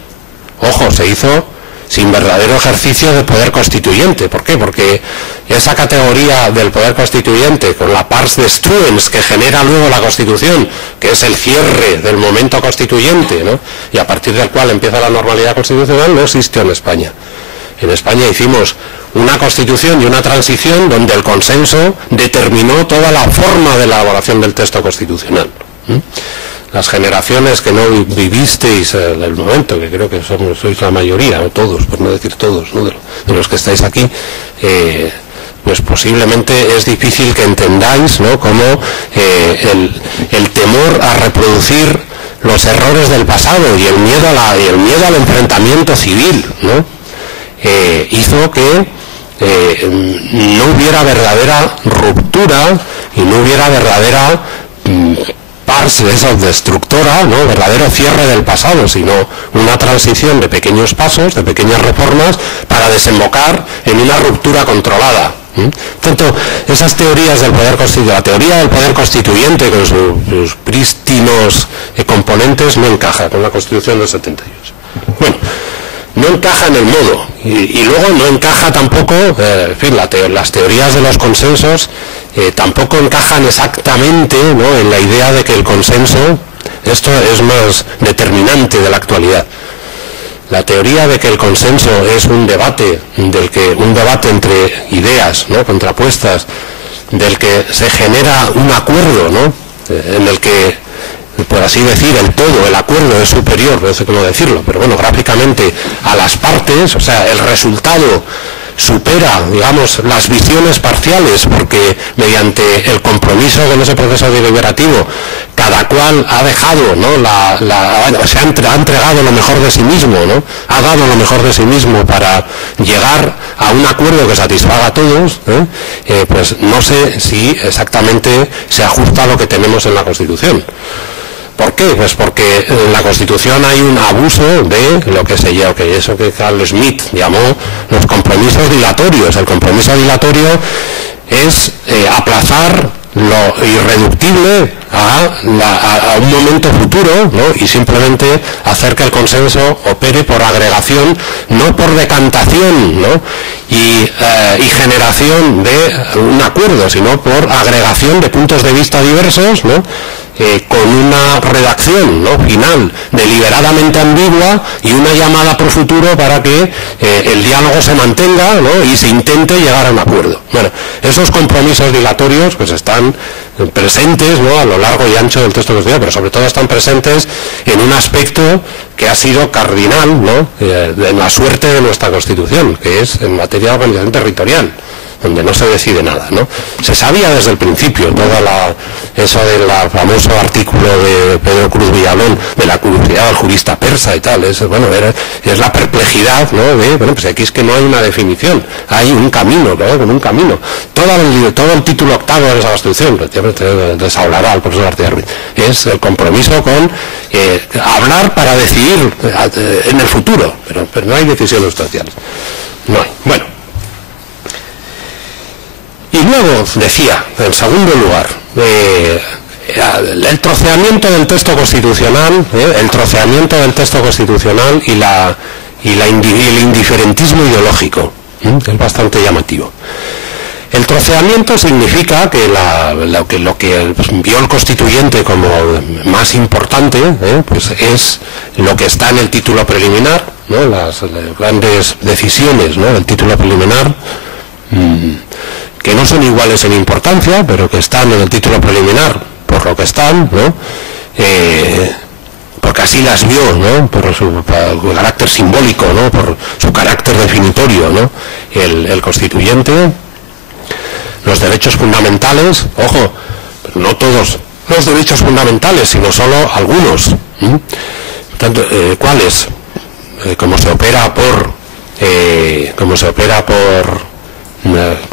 Ojo, se hizo sin verdadero ejercicio de poder constituyente. ¿Por qué? Porque esa categoría del poder constituyente, con la pars destruens que genera luego la Constitución, que es el cierre del momento constituyente, ¿no? Y a partir del cual empieza la normalidad constitucional, no existió en España. En España hicimos una constitución y una transición donde el consenso determinó toda la forma de la elaboración del texto constitucional. Las generaciones que no vivisteis el momento, que creo que sois la mayoría, o todos, por no decir todos, ¿no? de los que estáis aquí, pues posiblemente es difícil que entendáis, ¿no?, cómo el temor a reproducir los errores del pasado y el miedo al enfrentamiento civil, ¿no?, hizo que no hubiera verdadera ruptura y no hubiera verdadera destructora, ¿no?, verdadero cierre del pasado, sino una transición de pequeños pasos, de pequeñas reformas, para desembocar en una ruptura controlada. Tanto esas teorías del poder constituyente, la teoría del poder constituyente con sus prístinos componentes no encaja con la Constitución del 78. Bueno, no encaja en el modo, y luego no encaja tampoco, en fin, las teorías de los consensos tampoco encajan exactamente, ¿no?, en la idea de que el consenso, esto es más determinante de la actualidad. La teoría de que el consenso es un debate entre ideas, ¿no?, contrapuestas, del que se genera un acuerdo, ¿no?, en el que, por así decir, el acuerdo es superior, no sé cómo decirlo, pero bueno, gráficamente a las partes, o sea, el resultado supera, digamos, las visiones parciales, porque mediante el compromiso con ese proceso deliberativo, cada cual ha dejado, ¿no?, se ha entregado lo mejor de sí mismo, ¿no?, ha dado lo mejor de sí mismo para llegar a un acuerdo que satisfaga a todos, pues no sé si exactamente se ajusta a lo que tenemos en la Constitución. ¿Por qué? Pues porque en la Constitución hay un abuso de lo que se llama, eso que Carl Schmitt llamó los compromisos dilatorios. El compromiso dilatorio es aplazar lo irreductible a un momento futuro, ¿no?, y simplemente hacer que el consenso opere por agregación, no por decantación, ¿no?, y generación de un acuerdo, sino por agregación de puntos de vista diversos, ¿no?, con una redacción, ¿no?, final deliberadamente ambigua y una llamada por futuro para que el diálogo se mantenga, ¿no?, y se intente llegar a un acuerdo. Bueno, esos compromisos dilatorios pues están presentes, ¿no?, a lo largo y ancho del texto constitucional, pero sobre todo están presentes en un aspecto que ha sido cardinal, ¿no?, en la suerte de nuestra Constitución, que es en materia de organización territorial, donde no se decide nada, ¿no? Se sabía desde el principio eso del famoso artículo de Pedro Cruz Villalón de la curiosidad del jurista persa y tal, es la perplejidad, ¿no?, bueno, pues aquí es que no hay una definición, hay un camino, ¿no?, con un camino. Todo el título octavo de esa Constitución, les hablará el profesor García Ruiz, es el compromiso con hablar para decidir en el futuro, pero no hay decisiones sustanciales. No hay. Bueno. Y luego decía, en segundo lugar, el troceamiento del texto constitucional, y el indiferentismo ideológico, es bastante llamativo. El troceamiento significa que lo que vio el constituyente como más importante, pues es lo que está en el título preliminar, ¿no?, las grandes decisiones, ¿no?, del título preliminar, que no son iguales en importancia, pero que están en el título preliminar por lo que están, ¿no?, porque así las vio, ¿no?, por su carácter simbólico, ¿no?, por su carácter definitorio, ¿no?, el constituyente. Los derechos fundamentales, ojo, no todos los derechos fundamentales, sino solo algunos. ¿Cuáles? Como se opera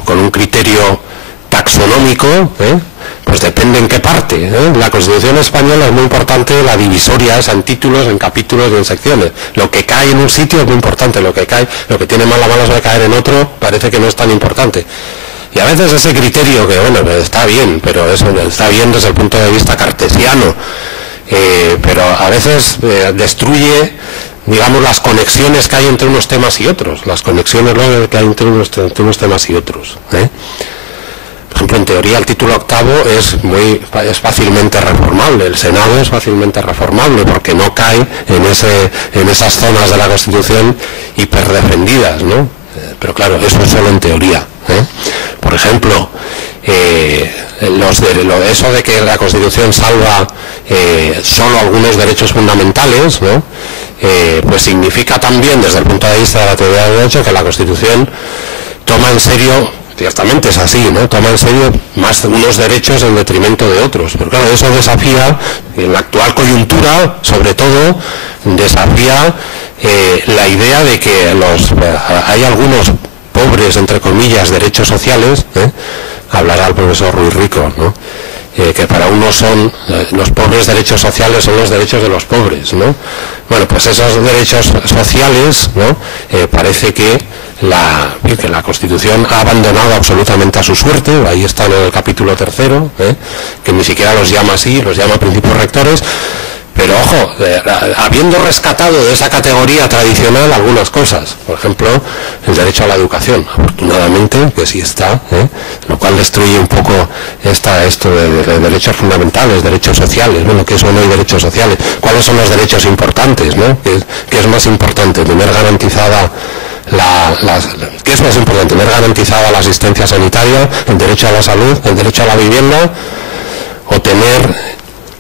con un criterio taxonómico, pues depende en qué parte. La Constitución española es muy importante, la divisoria es en títulos, en capítulos y en secciones. Lo que cae en un sitio es muy importante, lo que tiene mala suerte de caer en otro parece que no es tan importante. Y a veces ese criterio, que bueno, está bien, pero eso está bien desde el punto de vista cartesiano, pero a veces destruye, digamos, las conexiones que hay entre unos temas y otros, las conexiones que hay entre unos temas y otros. Por ejemplo, en teoría el título octavo es fácilmente reformable, el Senado es fácilmente reformable porque no cae en esas zonas de la Constitución hiperdefendidas, ¿no? pero claro, eso es solo en teoría, ¿eh? Por ejemplo, eso de que la Constitución salva solo algunos derechos fundamentales, ¿no? Pues significa también, desde el punto de vista de la teoría del derecho, que la Constitución toma en serio, ciertamente es así, ¿no? Toma en serio más unos derechos en detrimento de otros. Pero claro, eso desafía, en la actual coyuntura, sobre todo, desafía la idea de que hay algunos pobres, entre comillas, derechos sociales, hablará el profesor Ruiz Rico, ¿no? Que para unos son los pobres derechos sociales, son los derechos de los pobres, ¿no? Bueno, pues esos derechos sociales, ¿no? Parece que la Constitución ha abandonado absolutamente a su suerte. Ahí está en el capítulo 3, que ni siquiera los llama así, los llama principios rectores. Pero ojo, habiendo rescatado de esa categoría tradicional algunas cosas, por ejemplo, el derecho a la educación, afortunadamente, que sí está, lo cual destruye un poco esto de derechos fundamentales, derechos sociales. Bueno, ¿qué son hoy derechos sociales? ¿Cuáles son los derechos importantes, no? ¿Qué es más importante? Tener garantizada ¿qué es más importante? ¿Tener garantizada la asistencia sanitaria, el derecho a la salud, el derecho a la vivienda, o tener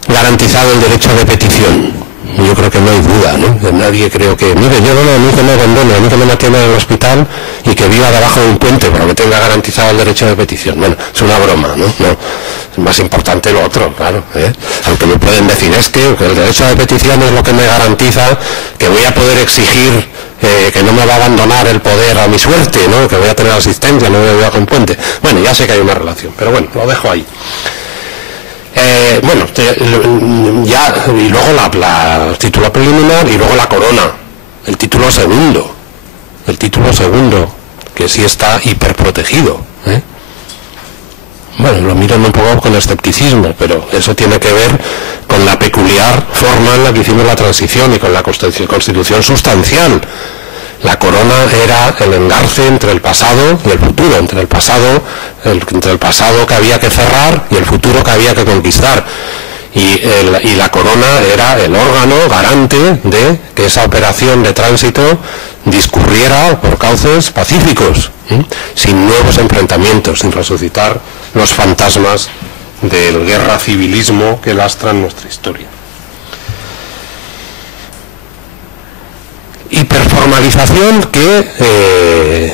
garantizado el derecho de petición? Yo creo que no hay duda, ¿no? Nadie creo que, mire, yo a mí que me abandone, a mí que me atienda en el hospital y que viva debajo de un puente, pero que tenga garantizado el derecho de petición. Bueno, es una broma, ¿no? No, es más importante lo otro, claro, Aunque me pueden decir, es que el derecho de petición es lo que me garantiza que voy a poder exigir que no me va a abandonar el poder a mi suerte, ¿no? Que voy a tener asistencia, no voy a vivir con un puente. Bueno, ya sé que hay una relación, pero bueno, lo dejo ahí. Bueno, ya, y luego el título preliminar y luego la corona, el título segundo, que sí está hiperprotegido, Bueno, lo miran un poco con escepticismo, pero eso tiene que ver con la peculiar forma en la que hicimos la transición y con la constitución sustancial. La corona era el engarce entre el pasado y el futuro, entre el pasado que había que cerrar y el futuro que había que conquistar. Y la corona era el órgano garante de que esa operación de tránsito discurriera por cauces pacíficos, sin nuevos enfrentamientos, sin resucitar los fantasmas del guerra civilismo que lastran nuestra historia. Hiperformalización que,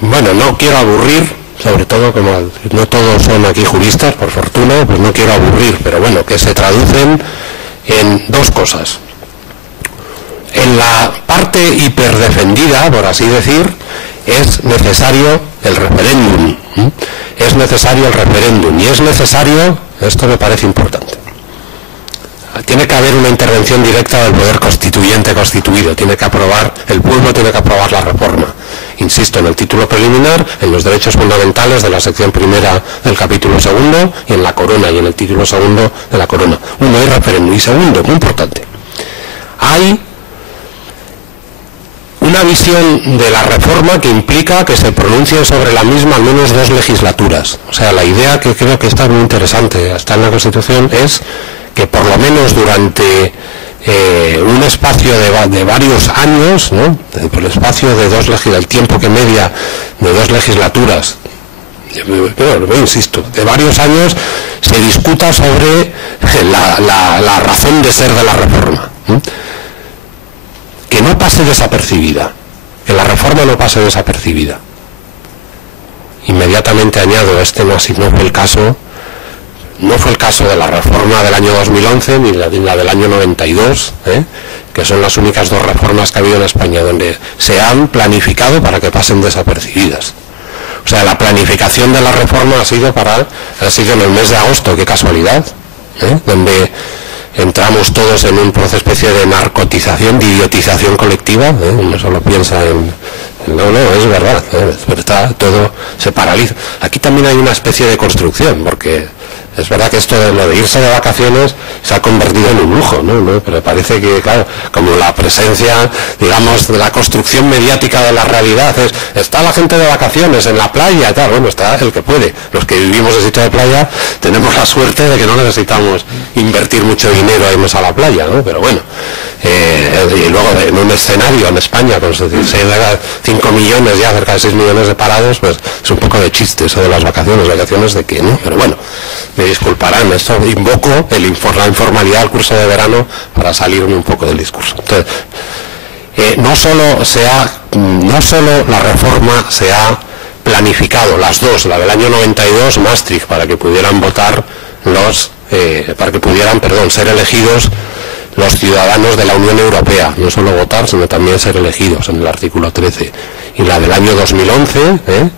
bueno, no quiero aburrir, sobre todo como no todos son aquí juristas, por fortuna, pues no quiero aburrir, pero bueno, que se traducen en dos cosas. En la parte hiperdefendida, por así decir, es necesario el referéndum, es necesario el referéndum, y es necesario, esto me parece importante, tiene que haber una intervención directa del poder constituyente constituido, tiene que aprobar, el pueblo tiene que aprobar la reforma. Insisto, en el título preliminar, en los derechos fundamentales de la sección primera del capítulo segundo, y en la corona, y en el título segundo de la corona. Uno, hay referéndum, y segundo, muy importante, hay una visión de la reforma que implica que se pronuncien sobre la misma al menos 2 legislaturas. O sea, la idea, que creo que está muy interesante, está en la Constitución, es que por lo menos durante un espacio de varios años, ¿no? Por el espacio de el tiempo que media de 2 legislaturas, pero insisto, de varios años, se discuta sobre la razón de ser de la reforma, que no pase desapercibida, que la reforma no pase desapercibida. Inmediatamente añado, no fue el caso de la reforma del año 2011 ni la del año 92, que son las únicas 2 reformas que ha habido en España donde se han planificado para que pasen desapercibidas. O sea, la planificación de la reforma ha sido en el mes de agosto, qué casualidad, donde entramos todos en una especie de narcotización, de idiotización colectiva, uno solo piensa en... No, es verdad, pero todo se paraliza. Aquí también hay una especie de construcción, porque es verdad que esto de lo de irse de vacaciones se ha convertido en un lujo, ¿no? Pero parece que, claro, como la presencia, digamos, de la construcción mediática de la realidad está la gente de vacaciones en la playa y tal, bueno, está el que puede. Los que vivimos en sitio de playa tenemos la suerte de que no necesitamos invertir mucho dinero a irnos a la playa, ¿no? Pero bueno, y luego en un escenario en España con 5 millones, ya cerca de 6 millones de parados, pues es un poco de chiste eso de las vacaciones de qué, ¿no? Pero bueno, me disculparán, esto invoco la informalidad del curso de verano para salirme un poco del discurso. Entonces, no solo la reforma se ha planificado, las dos, la del año 92, Maastricht, para que pudieran votar ser elegidos los ciudadanos de la Unión Europea, no solo votar, sino también ser elegidos en el artículo 13, y la del año 2011,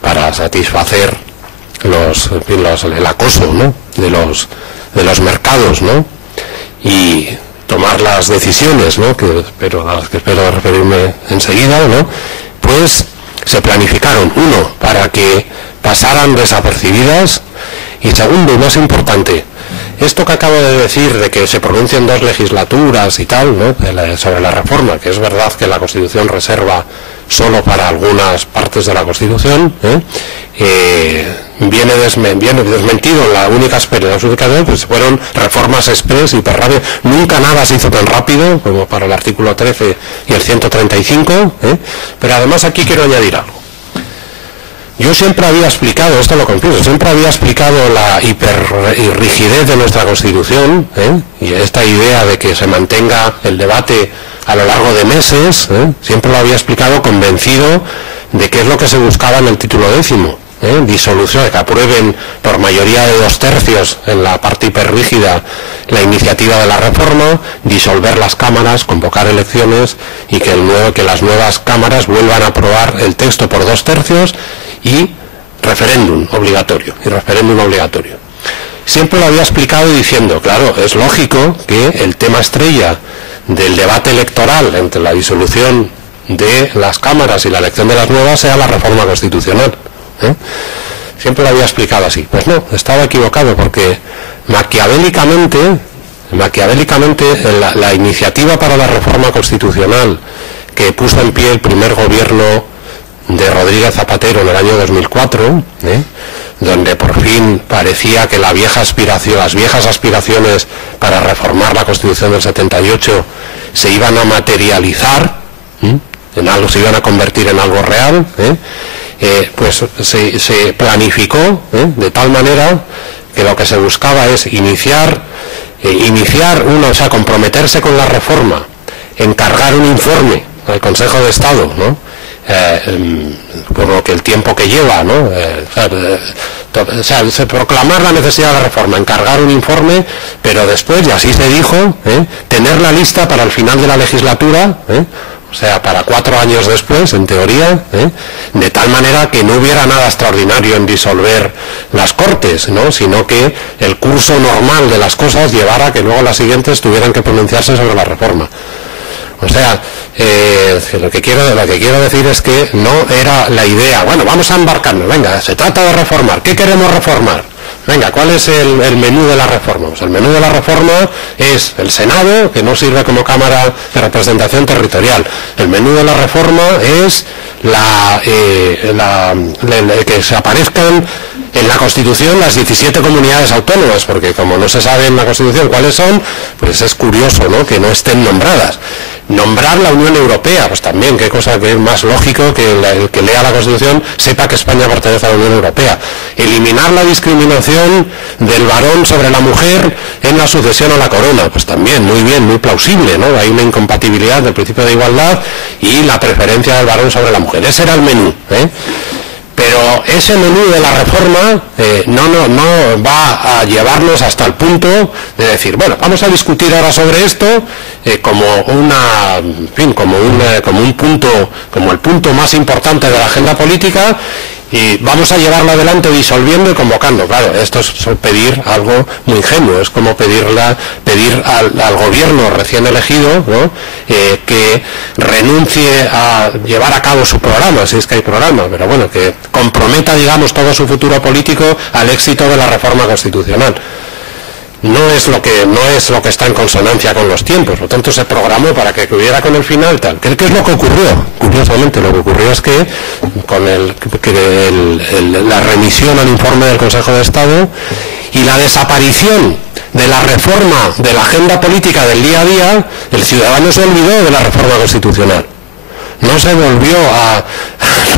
para satisfacer el acoso, ¿no?, de los mercados, ¿no?, y tomar las decisiones, ¿no?, a las que espero referirme enseguida, ¿no?, pues se planificaron, uno, para que pasaran desapercibidas, y segundo, y más importante, esto que acabo de decir, de que se pronuncien 2 legislaturas y tal, ¿no?, sobre la reforma, que es verdad que la Constitución reserva solo para algunas partes de la Constitución, viene desmentido en la única experiencia, pues fueron reformas express, hiper rápidas. Nunca nada se hizo tan rápido como para el artículo 13 y el 135, pero además aquí quiero añadir algo. Yo siempre había explicado, esto lo confieso, siempre había explicado la hiperrigidez de nuestra Constitución, y esta idea de que se mantenga el debate a lo largo de meses, siempre lo había explicado convencido de que es lo que se buscaba en el título 10º, disolución, que aprueben por mayoría de 2/3 en la parte hiperrígida la iniciativa de la reforma, disolver las cámaras, convocar elecciones y que las nuevas cámaras vuelvan a aprobar el texto por 2/3 y referéndum obligatorio, Siempre lo había explicado diciendo, claro, es lógico que el tema estrella del debate electoral entre la disolución de las cámaras y la elección de las nuevas sea la reforma constitucional. Siempre lo había explicado así. Pues no, estaba equivocado, porque maquiavélicamente la iniciativa para la reforma constitucional que puso en pie el primer gobierno de Rodríguez Zapatero en el año 2004, donde por fin parecía que las viejas aspiraciones para reformar la Constitución del 78 se iban a materializar, en algo, se iban a convertir en algo real, pues se planificó de tal manera que lo que se buscaba es comprometerse con la reforma, encargar un informe al Consejo de Estado, ¿no?, por lo que el tiempo que lleva, ¿no?, se proclamar la necesidad de la reforma, encargar un informe, pero después, y así se dijo, tener la lista para el final de la legislatura, o sea, para 4 años después, en teoría, de tal manera que no hubiera nada extraordinario en disolver las Cortes, ¿no?, sino que el curso normal de las cosas llevara a que luego las siguientes tuvieran que pronunciarse sobre la reforma. O sea, lo que quiero decir es que no era la idea, bueno, vamos a embarcarnos, venga, se trata de reformar, ¿qué queremos reformar? Venga, ¿cuál es el menú de la reforma? Pues el menú de la reforma es el Senado, que no sirve como Cámara de Representación Territorial. El menú de la reforma es que se aparezcan en la Constitución las 17 comunidades autónomas, porque como no se sabe en la Constitución cuáles son, pues es curioso, ¿no?, que no estén nombradas. Nombrar la Unión Europea, pues también, qué cosa que es más lógico que el que lea la Constitución sepa que España pertenece a la Unión Europea. Eliminar la discriminación del varón sobre la mujer en la sucesión a la corona, pues también, muy bien, muy plausible, ¿no? Hay una incompatibilidad del principio de igualdad y la preferencia del varón sobre la mujer. Ese era el menú, Pero ese menú de la reforma no va a llevarnos hasta el punto de decir, bueno, vamos a discutir ahora sobre esto como el punto más importante de la agenda política, y vamos a llevarlo adelante disolviendo y convocando. Claro, esto es pedir algo muy ingenuo, es como pedir al gobierno recién elegido, ¿no?, que renuncie a llevar a cabo su programa, si es que hay programa, pero bueno, que comprometa, digamos, todo su futuro político al éxito de la reforma constitucional. No es lo que está en consonancia con los tiempos, por lo tanto se programó para que hubiera con el final tal. ¿Qué es lo que ocurrió? Curiosamente, lo que ocurrió es que con la remisión al informe del Consejo de Estado y la desaparición de la reforma de la agenda política del día a día, el ciudadano se olvidó de la reforma constitucional. No se volvió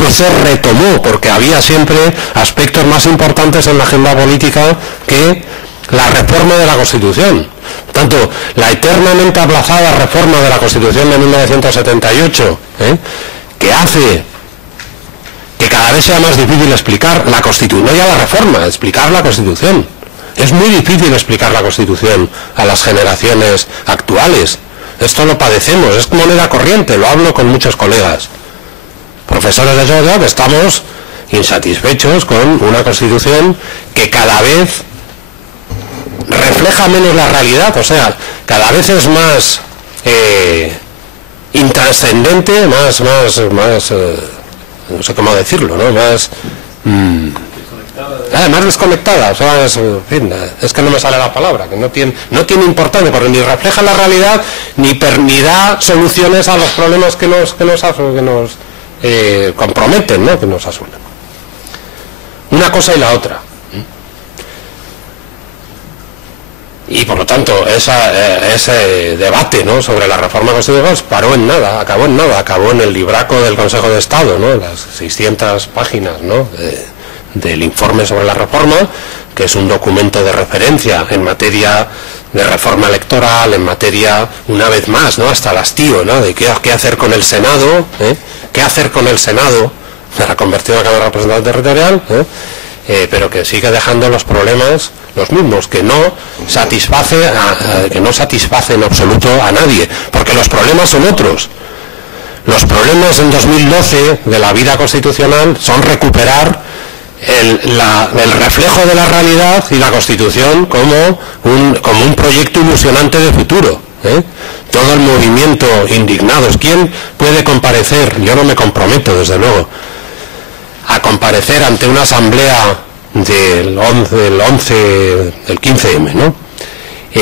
no se retomó, porque había siempre aspectos más importantes en la agenda política que la reforma de la Constitución. Tanto la eternamente aplazada reforma de la Constitución de 1978, que hace que cada vez sea más difícil explicar la Constitución, no ya la reforma, explicar la Constitución. Es muy difícil explicar la Constitución a las generaciones actuales. Esto lo padecemos, es moneda corriente, lo hablo con muchos colegas. Profesores de yoga, que estamos insatisfechos con una Constitución que cada vez refleja menos la realidad, o sea, cada vez es más intrascendente, más no sé cómo decirlo, ¿no? Más desconectada, o sea, es que no me sale la palabra, que no tiene importancia, porque ni refleja la realidad ni da soluciones a los problemas que nos comprometen, ¿no? Que nos asumen. Una cosa y la otra. Y por lo tanto ese debate, ¿no?, sobre la reforma constitucional acabó en el libraco del Consejo de Estado, ¿no?, las 600 páginas, ¿no?, del informe sobre la reforma, que es un documento de referencia en materia de reforma electoral, en materia, una vez más, ¿no?, hasta el hastío, ¿no?, de qué hacer con el Senado, qué hacer con el Senado para convertirlo en una Cámara de Representación Territorial, pero que sigue dejando los problemas los mismos, que no satisface en absoluto a nadie, porque los problemas son otros. Los problemas en 2012 de la vida constitucional son recuperar el reflejo de la realidad y la Constitución como un proyecto ilusionante de futuro. Todo el movimiento indignados. ¿Quién puede comparecer? Yo no me comprometo, desde luego, a comparecer ante una asamblea del 15M, ¿no?,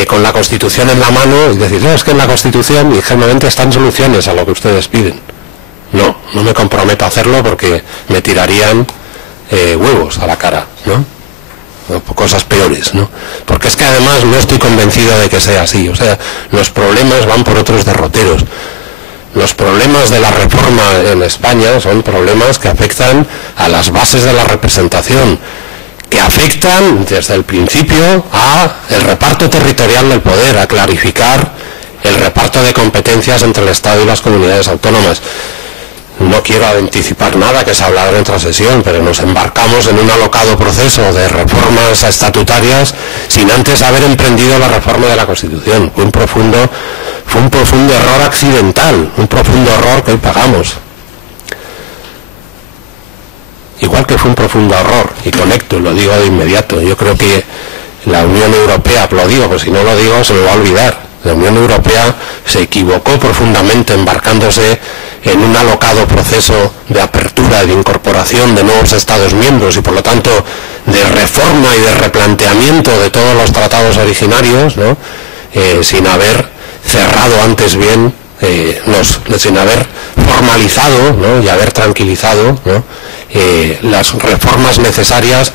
con la Constitución en la mano y decir, no, es que en la Constitución ingenuamente están soluciones a lo que ustedes piden. No me comprometo a hacerlo, porque me tirarían huevos a la cara, ¿no? Cosas peores, ¿no? Porque es que además no estoy convencido de que sea así. O sea, los problemas van por otros derroteros. Los problemas de la reforma en España son problemas que afectan a las bases de la representación, que afectan desde el principio a el reparto territorial del poder, a clarificar el reparto de competencias entre el Estado y las comunidades autónomas. No quiero anticipar nada que se hablará en otra sesión, pero nos embarcamos en un alocado proceso de reformas estatutarias sin antes haber emprendido la reforma de la Constitución. Fue un profundo error accidental, un profundo error que hoy pagamos. Igual que fue un profundo error, y conecto, lo digo de inmediato, yo creo que la Unión Europea, lo digo, pues si no lo digo se me va a olvidar, la Unión Europea se equivocó profundamente embarcándose en un alocado proceso de apertura y de incorporación de nuevos Estados miembros y por lo tanto de reforma y de replanteamiento de todos los tratados originarios, ¿no?, sin haber cerrado antes bien, sin haber formalizado, ¿no?, y haber tranquilizado, ¿no?, las reformas necesarias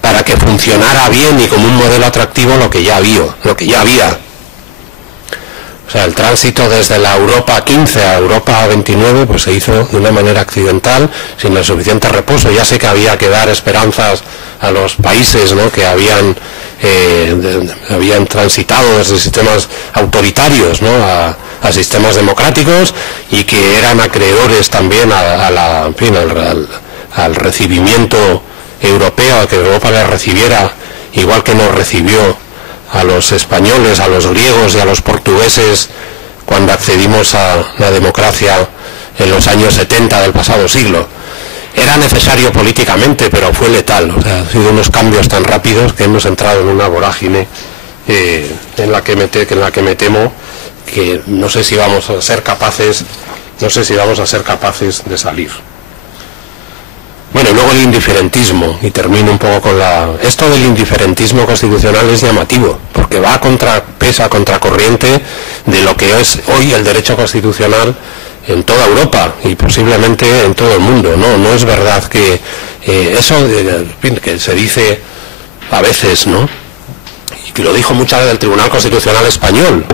para que funcionara bien y como un modelo atractivo lo que ya había. O sea, el tránsito desde la Europa 15 a Europa 29 pues se hizo de una manera accidental, sin el suficiente reposo. Ya sé que había que dar esperanzas a los países, ¿no?, que habían transitado desde sistemas autoritarios, ¿no?, a sistemas democráticos, y que eran acreedores también al recibimiento europeo, a que Europa les recibiera igual que nos recibió a los españoles, a los griegos y a los portugueses cuando accedimos a la democracia en los años 70 del pasado siglo. Era necesario políticamente, pero fue letal. O sea, han sido unos cambios tan rápidos que hemos entrado en una vorágine en la que me temo que no sé si vamos a ser capaces de salir. Bueno, y luego el indiferentismo, y termino un poco con esto del indiferentismo constitucional es llamativo, porque pesa contracorriente de lo que es hoy el derecho constitucional en toda Europa y posiblemente en todo el mundo. No es verdad que eso, que se dice a veces, ¿no?, y que lo dijo muchas veces el Tribunal Constitucional Español.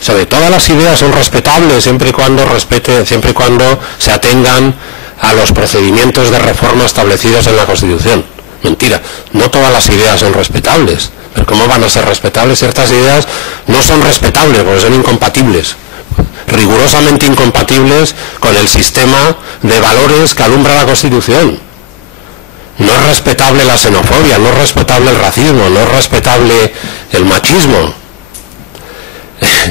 Sobre todas las ideas son respetables siempre y cuando se atengan a los procedimientos de reforma establecidos en la Constitución. Mentira, no todas las ideas son respetables. Pero ¿cómo van a ser respetables? Ciertas ideas no son respetables porque son incompatibles, rigurosamente incompatibles con el sistema de valores que alumbra la Constitución. No es respetable la xenofobia, no es respetable el racismo, no es respetable el machismo.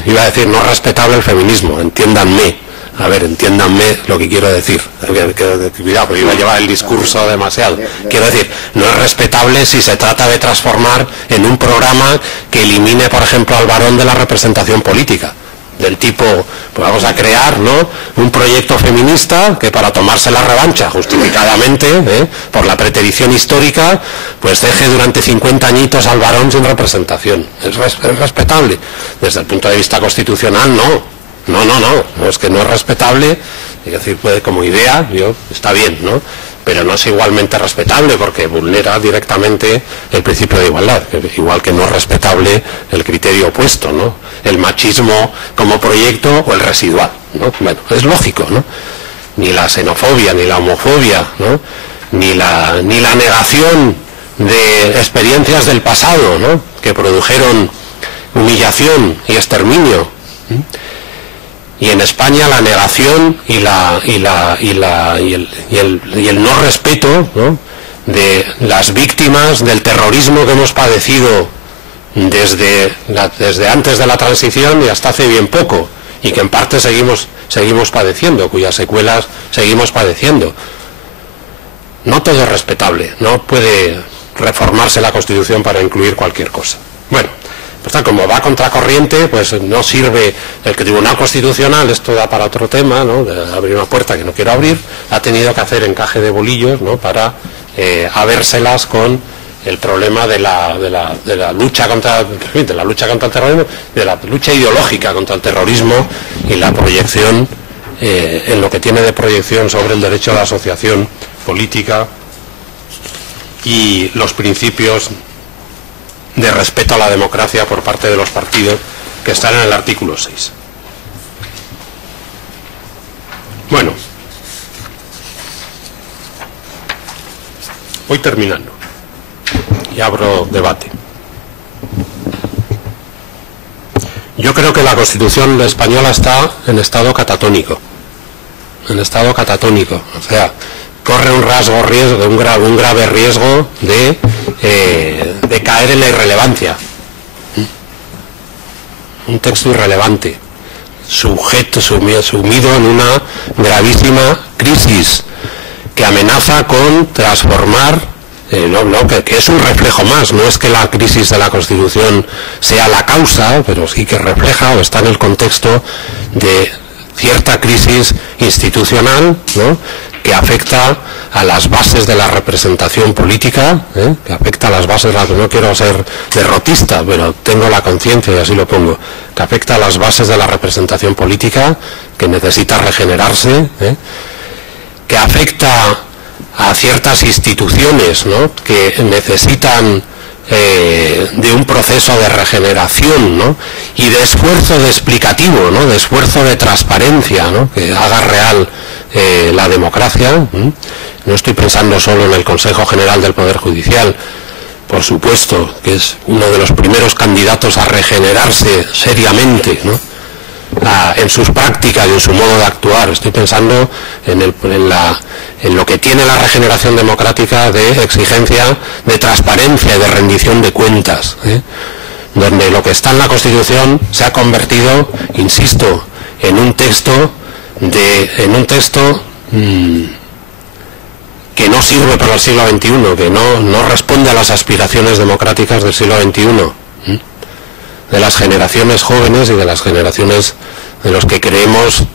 Iba a decir, no es respetable el feminismo, entiéndanme. A ver, entiéndanme lo que quiero decir. Cuidado, porque iba a llevar el discurso demasiado. Quiero decir, no es respetable si se trata de transformar en un programa que elimine, por ejemplo, al varón de la representación política. Del tipo, pues vamos a crear, ¿no?, un proyecto feminista que para tomarse la revancha, justificadamente, por la preterición histórica, pues deje durante 50 añitos al varón sin representación. ¿Es respetable? Desde el punto de vista constitucional, no. No, es que no es respetable, es decir, puede como idea, está bien, ¿no?, pero no es igualmente respetable porque vulnera directamente el principio de igualdad, igual que no es respetable el criterio opuesto, ¿no?, el machismo como proyecto o el residual, ¿no? Bueno, es lógico, ¿no? Ni la xenofobia, ni la homofobia, ¿no?, ni la negación de experiencias del pasado, ¿no?, que produjeron humillación y exterminio, ¿sí? Y en España la negación y el no respeto, ¿no?, de las víctimas del terrorismo que hemos padecido desde antes de la transición y hasta hace bien poco, y que en parte seguimos padeciendo, cuyas secuelas seguimos padeciendo. No todo es respetable, no puede reformarse la Constitución para incluir cualquier cosa. Bueno, pues como va contracorriente, pues no sirve el Tribunal Constitucional, esto da para otro tema, ¿no?, de abrir una puerta que no quiero abrir, ha tenido que hacer encaje de bolillos, ¿no?, para habérselas con el problema de la lucha contra el terrorismo, de la lucha ideológica contra el terrorismo y la proyección, en lo que tiene de proyección sobre el derecho a la asociación política y los principios de respeto a la democracia por parte de los partidos que están en el artículo 6. Bueno, voy terminando y abro debate. Yo creo que la Constitución española está en estado catatónico, o sea, corre un grave riesgo de caer en la irrelevancia. Un texto irrelevante, sumido en una gravísima crisis que amenaza con transformar, que es un reflejo más, no es que la crisis de la Constitución sea la causa, pero sí que refleja o está en el contexto de cierta crisis institucional, ¿no?, que afecta a las bases de la representación política, que afecta a las bases, no quiero ser derrotista, pero tengo la conciencia y así lo pongo, que afecta a las bases de la representación política, que necesita regenerarse, que afecta a ciertas instituciones, ¿no?, que necesitan de un proceso de regeneración, ¿no?, y de esfuerzo de explicativo, ¿no?, de esfuerzo de transparencia, ¿no?, que haga real la democracia. No estoy pensando solo en el Consejo General del Poder Judicial, por supuesto, que es uno de los primeros candidatos a regenerarse seriamente, ¿no?, en sus prácticas y en su modo de actuar. Estoy pensando en lo que tiene la regeneración democrática de exigencia de transparencia y de rendición de cuentas, donde lo que está en la Constitución se ha convertido, insisto, en un texto que no sirve para el siglo XXI, que no responde a las aspiraciones democráticas del siglo XXI, de las generaciones jóvenes y de las generaciones de los que creemos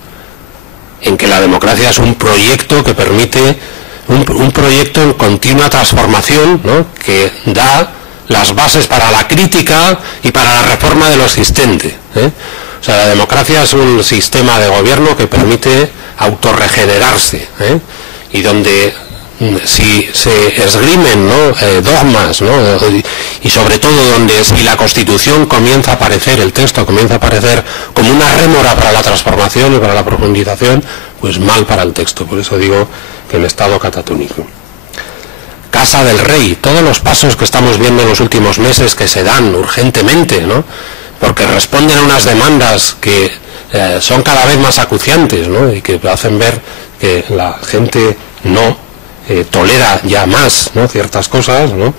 en que la democracia es un proyecto que permite, un proyecto en continua transformación, ¿no?, que da las bases para la crítica y para la reforma de lo existente, O sea, la democracia es un sistema de gobierno que permite autorregenerarse, y donde si se esgrimen, ¿no?, dogmas, ¿no?, y sobre todo donde si la Constitución comienza a aparecer, el texto comienza a aparecer como una rémora para la transformación y para la profundización, pues mal para el texto. Por eso digo que en estado catatónico. Casa del Rey, todos los pasos que estamos viendo en los últimos meses que se dan urgentemente, ¿no?, porque responden a unas demandas que son cada vez más acuciantes, ¿no?, y que hacen ver que la gente no tolera ya más, ¿no?, ciertas cosas, ¿no?,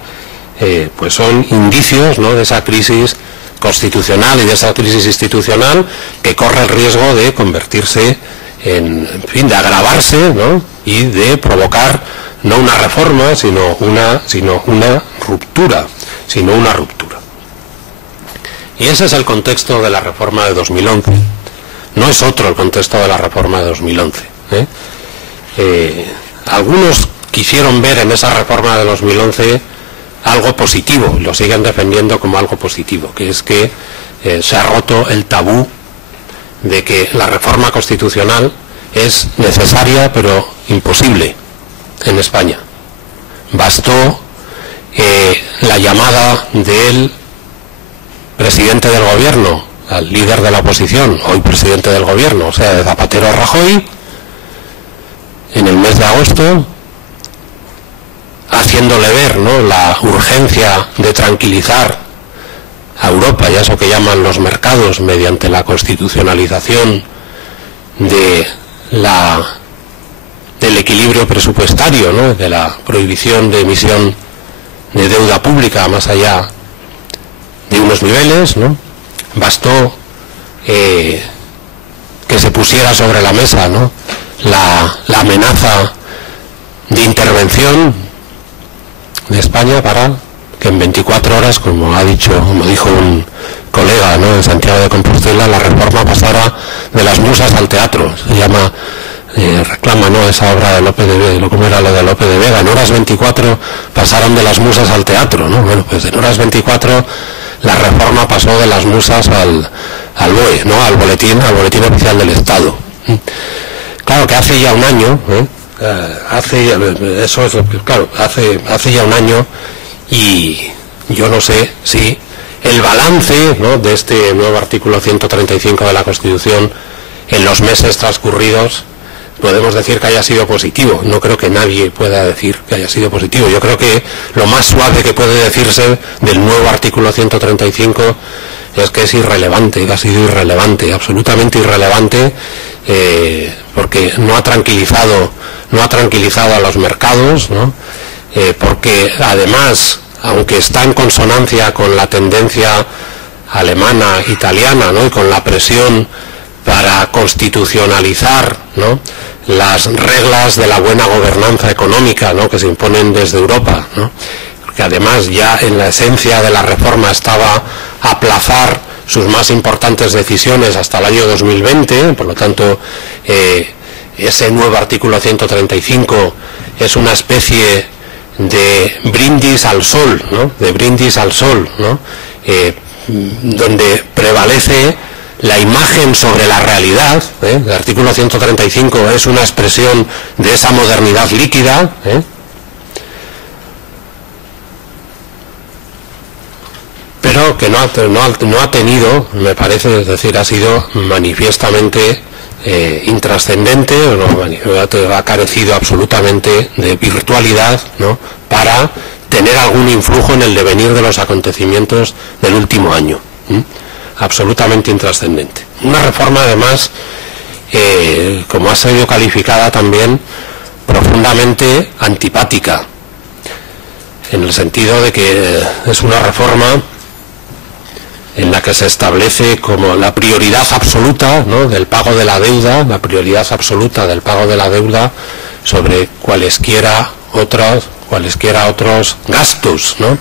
pues son indicios, ¿no?, de esa crisis constitucional y de esa crisis institucional que corre el riesgo de convertirse en fin, de agravarse, ¿no?, y de provocar no una reforma, sino una ruptura, Y ese es el contexto de la reforma de 2011. No es otro el contexto de la reforma de 2011. Algunos quisieron ver en esa reforma de 2011 algo positivo, lo siguen defendiendo como algo positivo, que es que se ha roto el tabú de que la reforma constitucional es necesaria pero imposible en España. Bastó la llamada del presidente del gobierno al líder de la oposición, hoy presidente del gobierno, o sea, de Zapatero a Rajoy, en el mes de agosto, haciéndole ver, ¿no?, la urgencia de tranquilizar a Europa y a eso que llaman los mercados mediante la constitucionalización del equilibrio presupuestario, ¿no?, de la prohibición de emisión de deuda pública más allá de unos niveles, ¿no? Bastó que se pusiera sobre la mesa, ¿no?, la amenaza de intervención de España para que en 24 horas, como dijo un colega, ¿no?, en Santiago de Compostela, la reforma pasara de las musas al teatro. Se llama, reclama, ¿no?, esa obra de Lope de Vega, ¿cómo era lo de Lope de Vega? En horas 24 pasaron de las musas al teatro, ¿no? Bueno, pues en horas 24 la reforma pasó de las musas al BOE, ¿no?, al boletín oficial del Estado. Claro que hace ya un año, hace ya un año, y yo no sé si el balance, ¿no?, de este nuevo artículo 135 de la Constitución en los meses transcurridos podemos decir que haya sido positivo. No creo que nadie pueda decir que haya sido positivo. Yo creo que lo más suave que puede decirse del nuevo artículo 135 es que es irrelevante, ha sido irrelevante, absolutamente irrelevante, porque no ha tranquilizado a los mercados, ¿no?, porque además, aunque está en consonancia con la tendencia alemana, italiana, ¿no?, y con la presión para constitucionalizar, ¿no?, las reglas de la buena gobernanza económica, ¿no?, que se imponen desde Europa, ¿no?, porque además ya en la esencia de la reforma estaba aplazar sus más importantes decisiones hasta el año 2020, por lo tanto ese nuevo artículo 135 es una especie de brindis al sol, ¿no?, ¿no?, donde prevalece la imagen sobre la realidad. El artículo 135 es una expresión de esa modernidad líquida, pero que no ha tenido, me parece, es decir, ha sido manifiestamente intrascendente, ha carecido absolutamente de virtualidad, ¿no?, para tener algún influjo en el devenir de los acontecimientos del último año. Absolutamente intrascendente. Una reforma, además, como ha sido calificada también, profundamente antipática, en el sentido de que es una reforma en la que se establece como la prioridad absoluta, ¿no?, del pago de la deuda, la prioridad absoluta del pago de la deuda sobre cualesquiera otros gastos, ¿no?,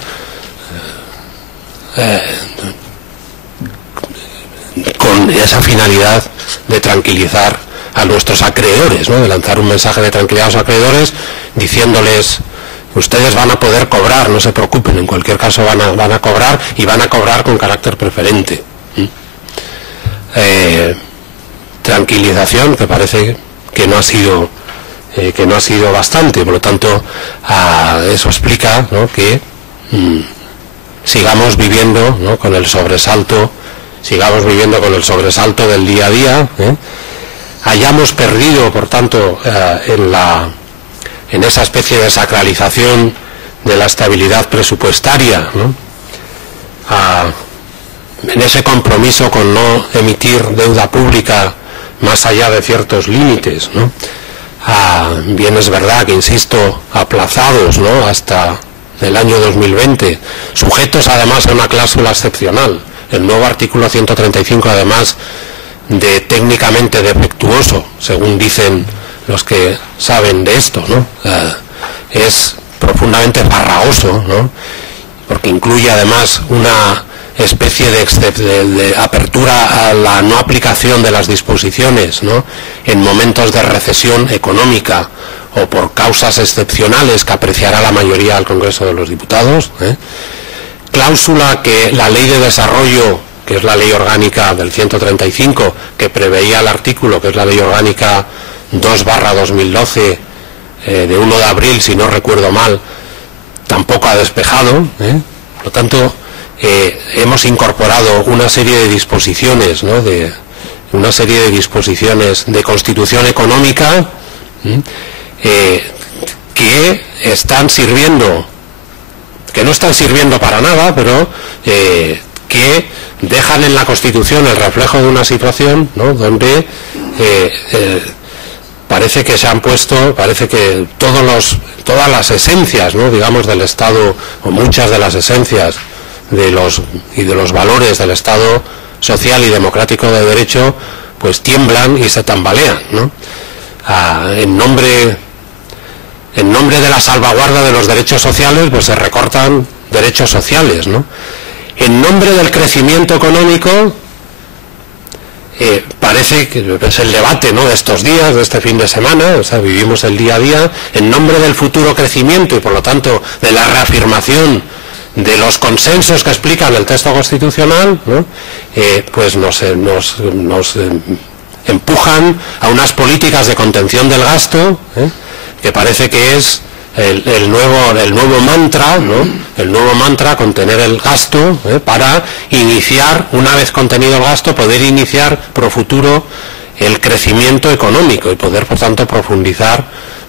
con esa finalidad de tranquilizar a nuestros acreedores, ¿no?, de lanzar un mensaje de tranquilidad a los acreedores, diciéndoles: ustedes van a poder cobrar, no se preocupen, en cualquier caso van a cobrar, y van a cobrar con carácter preferente. Tranquilización que parece que no ha sido que no ha sido bastante. Por lo tanto, eso explica, ¿no?, que sigamos viviendo, ¿no?, con el sobresalto, del día a día, hayamos perdido, por tanto, en esa especie de sacralización de la estabilidad presupuestaria, ¿no?, en ese compromiso con no emitir deuda pública más allá de ciertos límites, ¿no? Bien es verdad que, insisto, aplazados, ¿no?, hasta el año 2020, sujetos además a una cláusula excepcional, el nuevo artículo 135, además de técnicamente defectuoso, según dicen los que saben de esto, ¿no? Es profundamente farragoso, ¿no?, porque incluye además una especie de apertura a la no aplicación de las disposiciones, ¿no?, en momentos de recesión económica o por causas excepcionales que apreciará la mayoría del Congreso de los Diputados, cláusula que la Ley de Desarrollo, que es la Ley Orgánica del 135, que preveía el artículo, que es la Ley Orgánica 2/2012, de 1 de abril, si no recuerdo mal, tampoco ha despejado. Por lo tanto, hemos incorporado una serie de disposiciones, ¿no?, de constitución económica, que están sirviendo, que no están sirviendo para nada, pero que dejan en la Constitución el reflejo de una situación, ¿no?, donde parece que se han puesto, parece que todas las esencias, ¿no?, digamos, del Estado, o muchas de las esencias de los valores del Estado social y democrático de derecho, pues tiemblan y se tambalean, ¿no? En nombre de la salvaguarda de los derechos sociales, pues se recortan derechos sociales, ¿no? En nombre del crecimiento económico, parece que es el debate, ¿no?, de estos días, de este fin de semana, o sea, vivimos el día a día, en nombre del futuro crecimiento y por lo tanto de la reafirmación de los consensos que explican el texto constitucional, ¿no?, pues nos empujan a unas políticas de contención del gasto, que parece que es el nuevo mantra, ¿no?, el nuevo mantra, contener el gasto, para iniciar, una vez contenido el gasto, poder iniciar pro futuro el crecimiento económico y poder, por tanto, profundizar,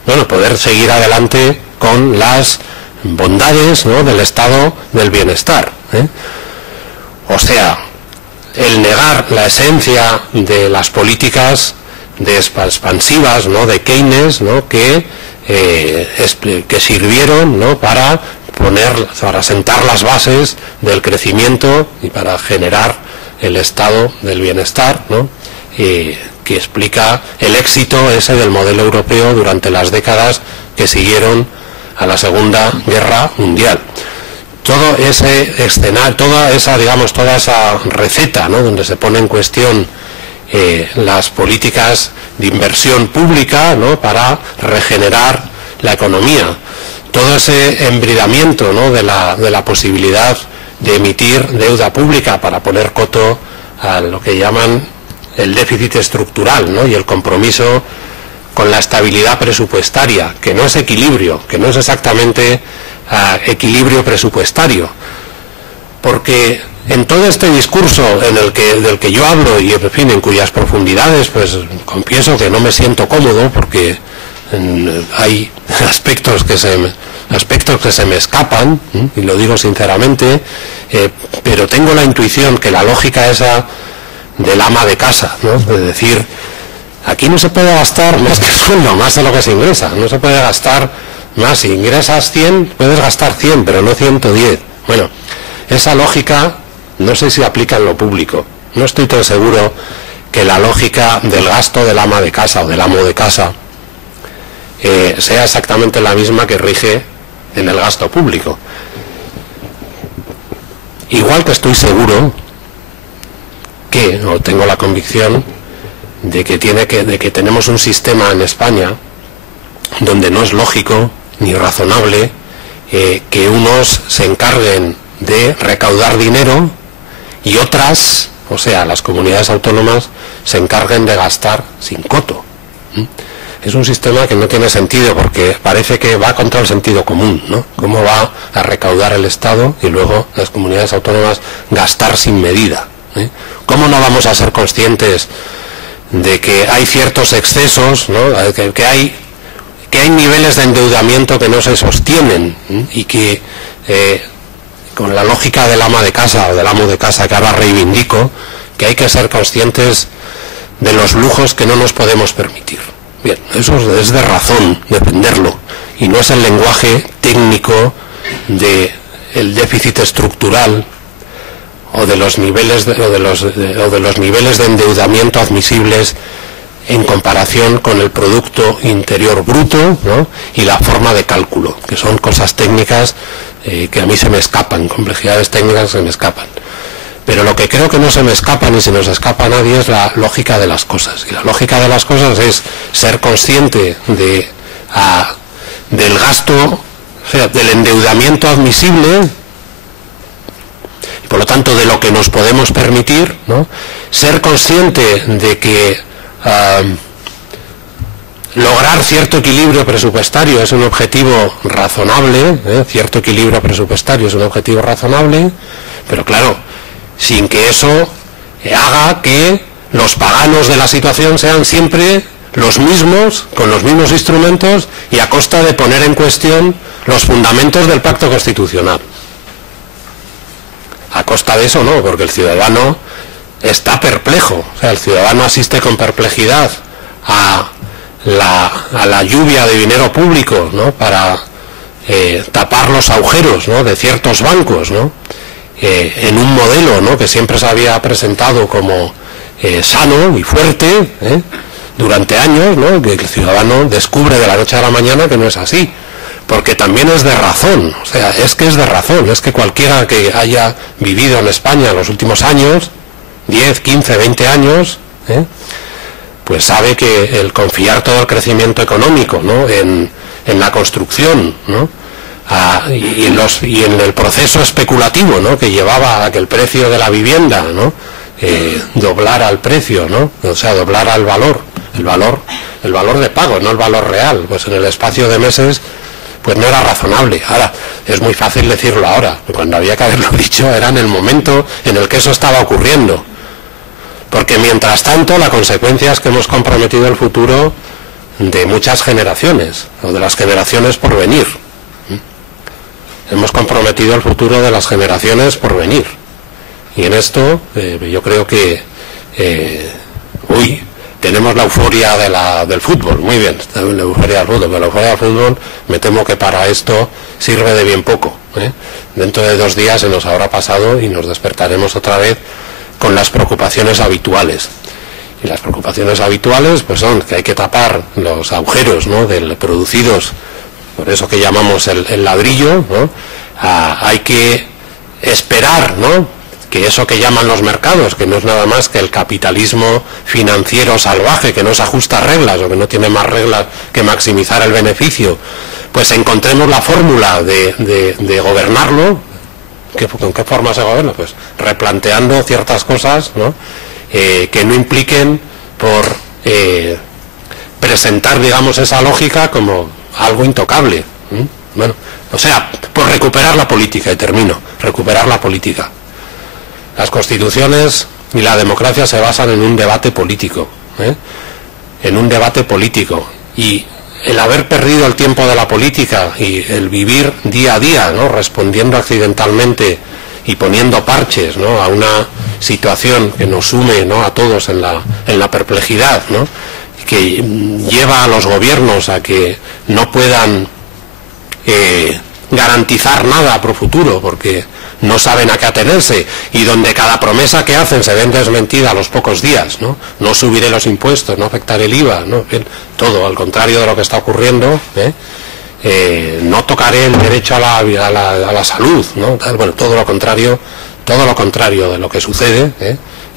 bueno, poder seguir adelante con las bondades, ¿no?, del estado del bienestar. O sea, el negar la esencia de las políticas expansivas, ¿no?, de Keynes, ¿no?, que sirvieron, ¿no?, para sentar las bases del crecimiento y para generar el estado del bienestar, ¿no?, que explica el éxito ese del modelo europeo durante las décadas que siguieron a la Segunda Guerra Mundial. Todo ese escenario, toda esa receta, ¿no?, donde se pone en cuestión las políticas de inversión pública, ¿no?, para regenerar la economía, todo ese embridamiento, ¿no?, de la posibilidad de emitir deuda pública para poner coto a lo que llaman el déficit estructural, ¿no?, y el compromiso con la estabilidad presupuestaria, que no es equilibrio, que no es exactamente equilibrio presupuestario, porque en todo este discurso del que yo hablo y, en fin, en cuyas profundidades, pues confieso que no me siento cómodo, porque hay aspectos que se me escapan, y lo digo sinceramente, pero tengo la intuición que la lógica esa del ama de casa, ¿no?, de decir, aquí no se puede gastar más que el sueldo, más de lo que se ingresa, no se puede gastar más, si ingresas 100, puedes gastar 100, pero no 110. Bueno, esa lógica no sé si aplica en lo público, no estoy tan seguro que la lógica del gasto del ama de casa o del amo de casa sea exactamente la misma que rige en el gasto público. Igual que estoy seguro o tengo la convicción de que tenemos un sistema en España donde no es lógico ni razonable que unos se encarguen de recaudar dinero y otras, o sea, las comunidades autónomas, se encarguen de gastar sin coto. es un sistema que no tiene sentido, porque parece que va contra el sentido común, ¿no? ¿Cómo va a recaudar el Estado y luego las comunidades autónomas gastar sin medida? ¿Cómo no vamos a ser conscientes de que hay ciertos excesos, ¿no? que hay niveles de endeudamiento que no se sostienen, y que con la lógica del ama de casa o del amo de casa que ahora reivindico, que hay que ser conscientes de los lujos que no nos podemos permitir? Bien, eso es de razón defenderlo, y no es el lenguaje técnico del déficit estructural o de los niveles de endeudamiento admisibles en comparación con el Producto Interior Bruto, ¿no? Y la forma de cálculo, que son cosas técnicas que a mí se me escapan, complejidades técnicas se me escapan. Pero lo que creo que no se me escapa ni se nos escapa a nadie es la lógica de las cosas. Y la lógica de las cosas es ser consciente del gasto, o sea, del endeudamiento admisible, y por lo tanto de lo que nos podemos permitir, ¿no? Ser consciente de que lograr cierto equilibrio presupuestario es un objetivo razonable, cierto equilibrio presupuestario es un objetivo razonable, pero claro, sin que eso haga que los paganos de la situación sean siempre los mismos, con los mismos instrumentos, y a costa de poner en cuestión los fundamentos del pacto constitucional. A costa de eso no, porque el ciudadano está perplejo, o sea, el ciudadano asiste con perplejidad a la lluvia de dinero público, ¿no? Para tapar los agujeros, ¿no? De ciertos bancos, ¿no? En un modelo, ¿no? Que siempre se había presentado como sano y fuerte, durante años, ¿no? Que el ciudadano descubre de la noche a la mañana que no es así, porque también es de razón, o sea, es que es de razón, es que cualquiera que haya vivido en España en los últimos años, 10, 15, 20 años, pues sabe que el confiar todo el crecimiento económico, ¿no? en la construcción, ¿no? Y en el proceso especulativo, ¿no? Que llevaba a que el precio de la vivienda, ¿no? Doblara el precio, ¿no? O sea, doblara el valor de pago, no el valor real. Pues en el espacio de meses, pues no era razonable. Ahora, es muy fácil decirlo ahora, cuando había que haberlo dicho era en el momento en el que eso estaba ocurriendo. Porque mientras tanto, la consecuencia es que hemos comprometido el futuro de muchas generaciones, o de las generaciones por venir. Hemos comprometido el futuro de las generaciones por venir. Y en esto, yo creo que tenemos la euforia del fútbol, muy bien, está bien la euforia del fútbol, pero la euforia del fútbol me temo que para esto sirve de bien poco. Dentro de 2 días se nos habrá pasado y nos despertaremos otra vez con las preocupaciones habituales. Y las preocupaciones habituales pues son que hay que tapar los agujeros, ¿no? Producidos por eso que llamamos el ladrillo, ¿no? Hay que esperar, ¿no? Que eso que llaman los mercados, que no es nada más que el capitalismo financiero salvaje, que no se ajusta a reglas o que no tiene más reglas que maximizar el beneficio, pues encontremos la fórmula de gobernarlo. ¿Con qué forma se gobierna? Pues replanteando ciertas cosas, ¿no? Que no impliquen por presentar, digamos, esa lógica como algo intocable. Bueno, o sea, por recuperar la política, y termino, recuperar la política. Las constituciones y la democracia se basan en un debate político, en un debate político, y el haber perdido el tiempo de la política y el vivir día a día, ¿no? Respondiendo accidentalmente y poniendo parches, ¿no? A una situación que nos sume, ¿no? A todos en la perplejidad, ¿no? Que lleva a los gobiernos a que no puedan garantizar nada pro futuro porque no saben a qué atenerse, y donde cada promesa que hacen se ven desmentida a los pocos días, ¿no? No subiré los impuestos, no afectaré el IVA, ¿no? Bien, todo al contrario de lo que está ocurriendo, no tocaré el derecho a la salud, ¿no? Bueno, todo lo contrario de lo que sucede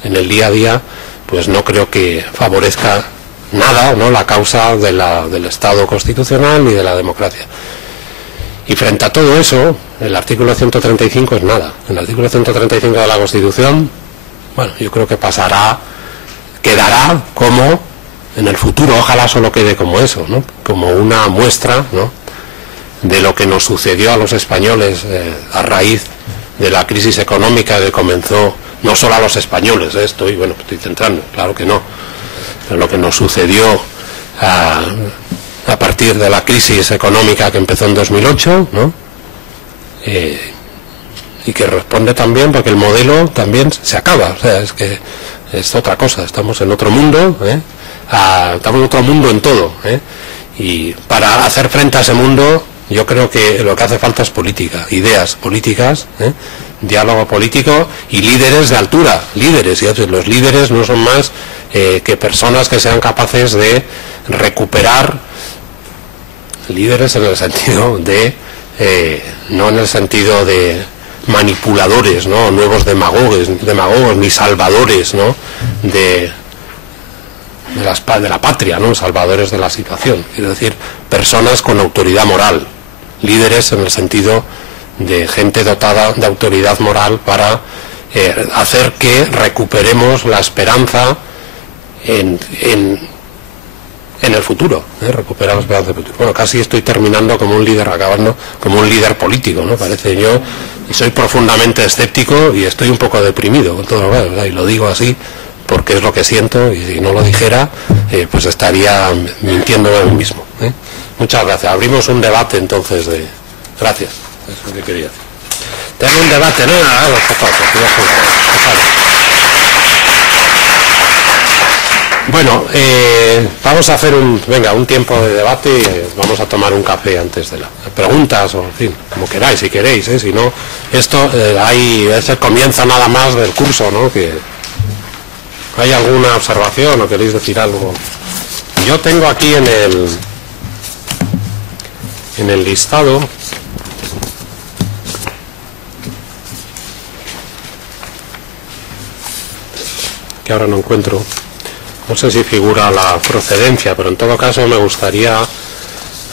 en el día a día, pues no creo que favorezca nada, ¿no? La causa del Estado constitucional y de la democracia. Y frente a todo eso, el artículo 135 es nada. El artículo 135 de la Constitución, bueno, yo creo que quedará como en el futuro ojalá solo quede como eso, ¿no? Como una muestra, ¿no?, de lo que nos sucedió a los españoles a raíz de la crisis económica que comenzó, no solo a los españoles, estoy centrando, claro que no, pero lo que nos sucedió a partir de la crisis económica que empezó en 2008, ¿no?, y que responde también porque el modelo también se acaba, o sea, es que es otra cosa, estamos en otro mundo, estamos en otro mundo en todo, y para hacer frente a ese mundo yo creo que lo que hace falta es política, ideas políticas, diálogo político y líderes de altura, líderes, y los líderes no son más que personas que sean capaces de recuperar, líderes en el sentido de, no en el sentido de manipuladores, ¿no?, nuevos demagogos ni salvadores, ¿no?, de la patria, ¿no?, salvadores de la situación, quiero decir, personas con autoridad moral, líderes en el sentido de gente dotada de autoridad moral para hacer que recuperemos la esperanza en el futuro, recuperar la esperanza del futuro. Bueno, casi estoy terminando como un líder, acabando como un líder político, ¿no? Parece yo, y soy profundamente escéptico y estoy un poco deprimido con todo lo que, ¿verdad? Y lo digo así porque es lo que siento, y si no lo dijera, pues estaría mintiendo a mí mismo. Muchas gracias. Abrimos un debate entonces de... Gracias. Eso es lo que quería decir. Tengo un debate, ¿no? Bueno, vamos a hacer un tiempo de debate y vamos a tomar un café antes de las preguntas, o en fin, como queráis, si queréis, si no, esto es el comienzo nada más del curso, ¿no? Que ¿hay alguna observación o queréis decir algo? Yo tengo aquí en el listado que ahora no encuentro. No sé si figura la procedencia, pero en todo caso me gustaría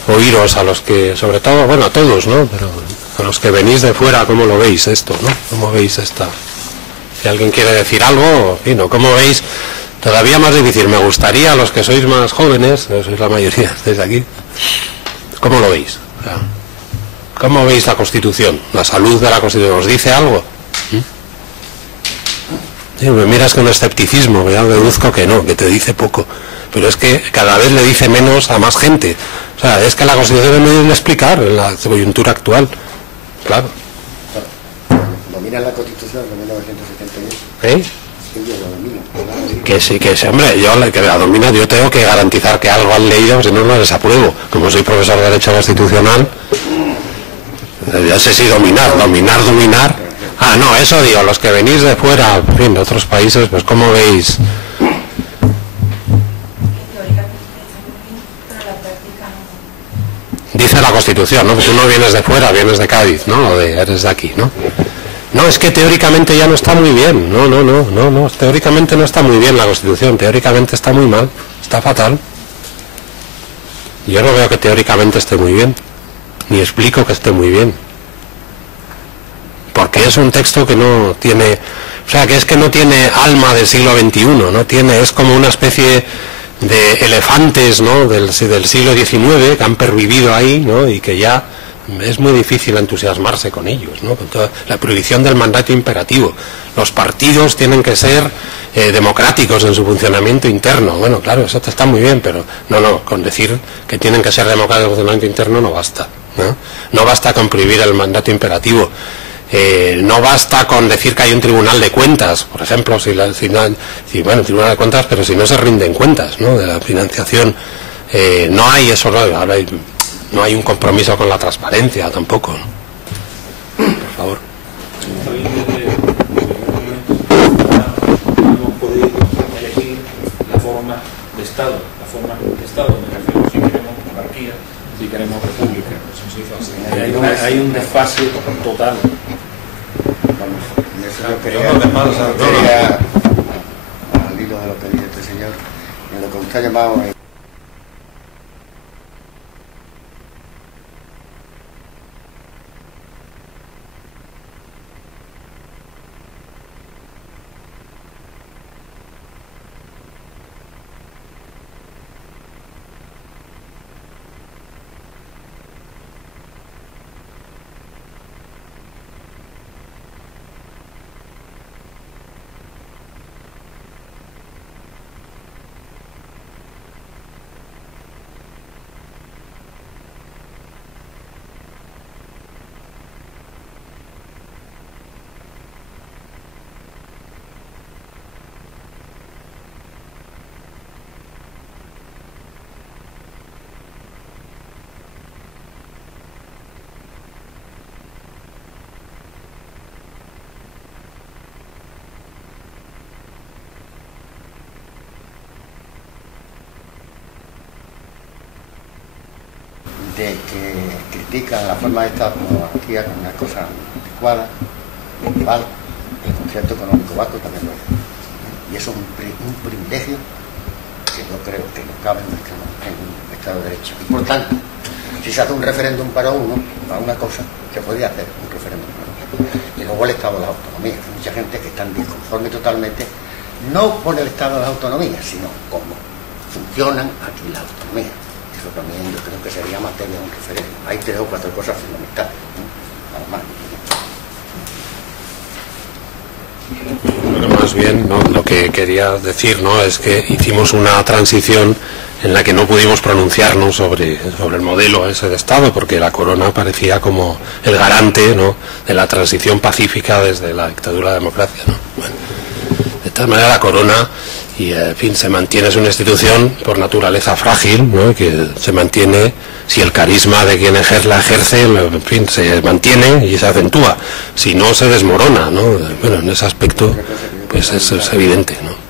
oíros a los que, sobre todo, bueno, a todos, ¿no? Pero a los que venís de fuera, ¿cómo lo veis esto, no? ¿Cómo veis esta? Si alguien quiere decir algo, ¿no? ¿Cómo veis? Todavía más difícil, me gustaría a los que sois más jóvenes, que sois la mayoría, estáis aquí, ¿cómo lo veis? O sea, ¿cómo veis la Constitución? ¿La salud de la Constitución os dice algo? Sí, me miras con escepticismo, ya deduzco que no, que te dice poco, pero es que cada vez le dice menos a más gente. O sea, es que la Constitución es muy difícil de explicar en la coyuntura actual, claro. ¿Domina la Constitución de 1978? Que sí, hombre, yo que la domina, yo tengo que garantizar que algo han leído, si no, no les apruebo. Como soy profesor de Derecho Constitucional, ya sé si dominar. Ah, no, eso digo, los que venís de fuera, en fin, de otros países, pues ¿cómo veis? Dice la Constitución, ¿no? Tú no vienes de fuera, vienes de Cádiz, ¿no? O eres de aquí, ¿no? No, es que teóricamente ya no está muy bien. No, teóricamente no está muy bien la Constitución, teóricamente está muy mal, está fatal. Yo no veo que teóricamente esté muy bien, ni explico que esté muy bien. Porque es un texto que no tiene, o sea, que es que no tiene alma del siglo XXI, no tiene, es como una especie de elefantes, ¿no?, del siglo XIX que han pervivido ahí, ¿no?, y que ya es muy difícil entusiasmarse con ellos, ¿no?, con toda la prohibición del mandato imperativo. Los partidos tienen que ser democráticos en su funcionamiento interno. Bueno, claro, eso está muy bien, pero no, con decir que tienen que ser democráticos en su funcionamiento interno no basta, ¿no? No basta con prohibir el mandato imperativo. No basta con decir que hay un tribunal de cuentas, por ejemplo, bueno, tribunal de cuentas, pero si no se rinden cuentas, ¿no?, de la financiación, no hay eso, no hay un compromiso con la transparencia tampoco, ¿no? Por favor. Hemos podido elegir la forma de Estado, me refiero, si queremos monarquía, si queremos república. Hay un desfase total. Yo quería, al hilo de lo que dice este señor, en lo que usted ha llamado de que critican la forma de Estado como la monarquía como una cosa adecuada, vale, el concierto económico vasco también lo es. Y eso es un privilegio que yo creo que no cabe en un Estado de Derecho. Y por tanto, si se hace un referéndum para una cosa, se podría hacer un referéndum para otro. Y luego el Estado de las autonomías. Hay mucha gente que está disconforme totalmente, no por el Estado de las autonomías, sino cómo funcionan aquí las autonomías. Eso también yo creo que sería materia de un referéndum. Hay 3 o 4 cosas fundamentales, ¿no? Nada más. Bueno, más bien, ¿no? Lo que quería decir, ¿no?, es que hicimos una transición en la que no pudimos pronunciarnos sobre el modelo ese de Estado, porque la corona parecía como el garante, ¿no?, de la transición pacífica desde la dictadura a la democracia, ¿no? Bueno, de tal manera la corona, y en fin, se mantiene, es una institución por naturaleza frágil, ¿no?, que se mantiene si el carisma de quien la ejerce, en fin, se mantiene y se acentúa, si no se desmorona, ¿no? Bueno, en ese aspecto pues es evidente, ¿no?